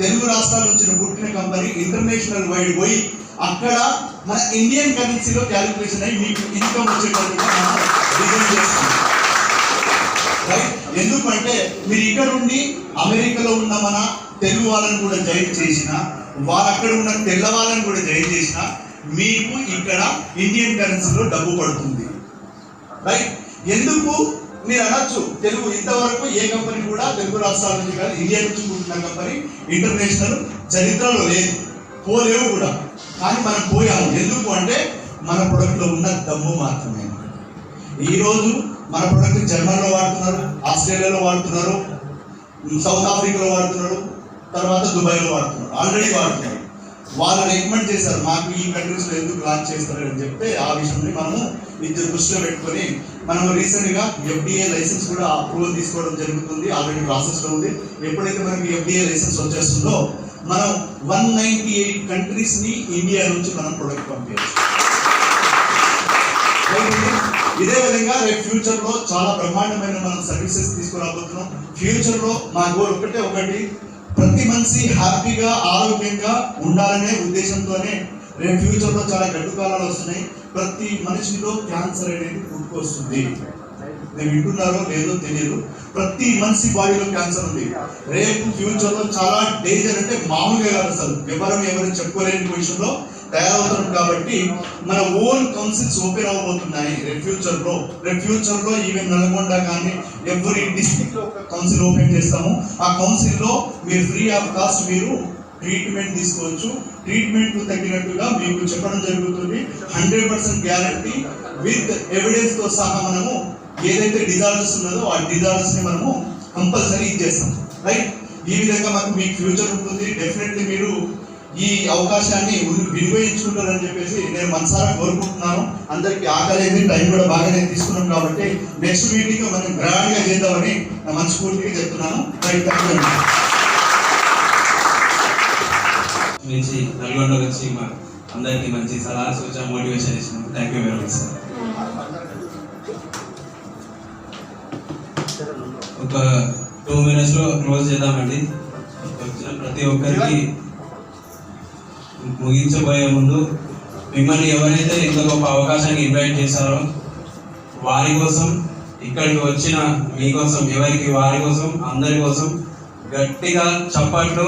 తెలుగు రాష్ట్రాల నుంచి పుట్టిన కంపెనీ ఇంటర్నేషనల్ వైడ్ పోయి అక్కడ మన ఇండియన్ కరెన్సీలో క్యాలిక్యులేషన్ అయ్యి మీకు ఇన్కమ్ వచ్చేటట్టుగా మనం డిజైన్ చేస్తాం. రైట్. ఎందుకంటే మీరు ఇక్కడ ఉండి అమెరికాలో ఉన్న మన తెలుగు వాళ్ళని కూడా జాయిన్ చేసిన, వారు అక్కడ ఉన్న తెల్ల వాళ్ళని కూడా జాయిన్ చేసిన, మీకు ఇక్కడ ఇండియన్ కరెన్సీలో డబ్బు పడుతుంది. రైట్. ఎందుకు మీరు అనొచ్చు, తెలుగు ఇంతవరకు ఏ కంపెనీ కూడా తెలుగు రాష్ట్రాల నుంచి కానీ ఇండియా నుంచి పుట్టిన కంపెనీ ఇంటర్నేషనల్ చరిత్రలో లేదు, పోలేవు కూడా. కానీ మనం పోయాము. ఎందుకు అంటే మన ప్రొడక్ట్లో ఉన్న దమ్ము మాత్రమే. ఈరోజు మన ప్రొడక్ట్ జర్మనీలో వాడుతున్నారు, ఆస్ట్రేలియాలో వాడుతున్నారు, సౌత్ ఆఫ్రికాలో వాడుతున్నారు, తర్వాత దుబాయ్లో వాడుతున్నారు, ఆల్రెడీ వాడుతున్నారు. వాళ్ళు రికమెండ్ చేశారు మాకు ఈ కంట్రీస్లో ఎందుకు లాంచ్ చేస్తారు అని చెప్తే ఆ విషయాన్ని మనము ఇది దృష్టిలో పెట్టుకొని మనం రీసెంట్గా FDA లైసెన్స్ కూడా అప్రూవల్ తీసుకోవడం జరుగుతుంది. ఆల్రెడీ ప్రాసెస్లో ఉంది. ఎప్పుడైతే మనకి FDA లైసెన్స్ వచ్చేస్తుందో మనం 198 కంట్రీస్ని ఇండియా నుంచి మనం ప్రొడక్ట్ పంపించవచ్చు. ఇదే విధంగా రేపు ఫ్యూచర్లో చాలా బ్రహ్మాండమైన మనం సర్వీసెస్ తీసుకురాబోతున్నాం. ఫ్యూచర్లో మా గోల్ ఒకటి, ప్రతి మనిషి హ్యాపీగా ఆరోగ్యంగా ఉండాలనే ఉద్దేశంతోనే రేపు ఫ్యూచర్లో చాలా గడ్డు కాలాలు వస్తున్నాయి. ప్రతి మనిషిలో క్యాన్సర్ అనేది పుట్టుకొస్తుంది. నేను వింటున్నారో లేదో తెలియదు, ప్రతి మనిషి బాడీలో క్యాన్సర్ ఉంది. రేపు ఫ్యూచర్లో చాలా డేంజర్, అంటే మామూలుగా కాదు, అసలు ఎవరు చెప్పుకోలేని పొజిషన్లో తయారవుతున్నాం. కాబట్టి మన ఓన్ కౌన్సిల్స్ ఓపెన్ అవ్వబోతున్నాయి రేపు ఫ్యూచర్లో. ఈవెన్ నల్గొండ కానీ ఎవరి డిస్ట్రిక్ట్ లో ఒక కౌన్సిల్ ఓపెన్ చేస్తాము. ఆ కౌన్సిల్లో మీరు ఫ్రీ ఆఫ్ కాస్ట్ మీరు ట్రీట్మెంట్ తీసుకోవచ్చు. ట్రీట్మెంట్ తగ్గినట్టుగా మీకు చెప్పడం జరుగుతుంది. 100% గ్యారంటీ విత్ ఎవిడెన్స్ తో సహా మనము ఏదైతే డిజార్డర్స్ ఉన్నదో ఆ డిజార్డర్స్ ని మనము కంపల్సరీ ఇచ్చేస్తాం, రైట్? ఈ విధంగా మనకు మీకు ఫ్యూచర్ ఉంటుంది. డెఫినెట్లీ మీరు ఈ అవకాశాన్ని వినియోగించుకుంటారని చెప్పేసి నేను మనసారా కోరుకుంటున్నాను. అందరికి ఆకలి టైం కూడా బాగానే తీసుకున్నాం కాబట్టి నెక్స్ట్ మీటింగ్ మనం గ్రాండ్ గా చేద్దామని మనస్ఫూర్తిగా చెప్తున్నాను. రైట్, నుంచి నల్గొండకు వచ్చి మా అందరికీ మంచి సలహా సూచన మోటివేషన్ ఇచ్చినాం. Thank you very much sir. ఒక 2 minutes లో క్లోజ్ చేద్దామండి. వచ్చిన ప్రతి ఒక్కరికి ముగించబోయే ముందు మిమ్మల్ని ఎవరైతే ఇంత గొప్ప అవకాశాన్ని ఇన్వైట్ చేశారో వారి కోసం, ఇక్కడికి వచ్చిన మీకోసం, ఎవరికి వారి కోసం, అందరి కోసం గట్టిగా చప్పట్లు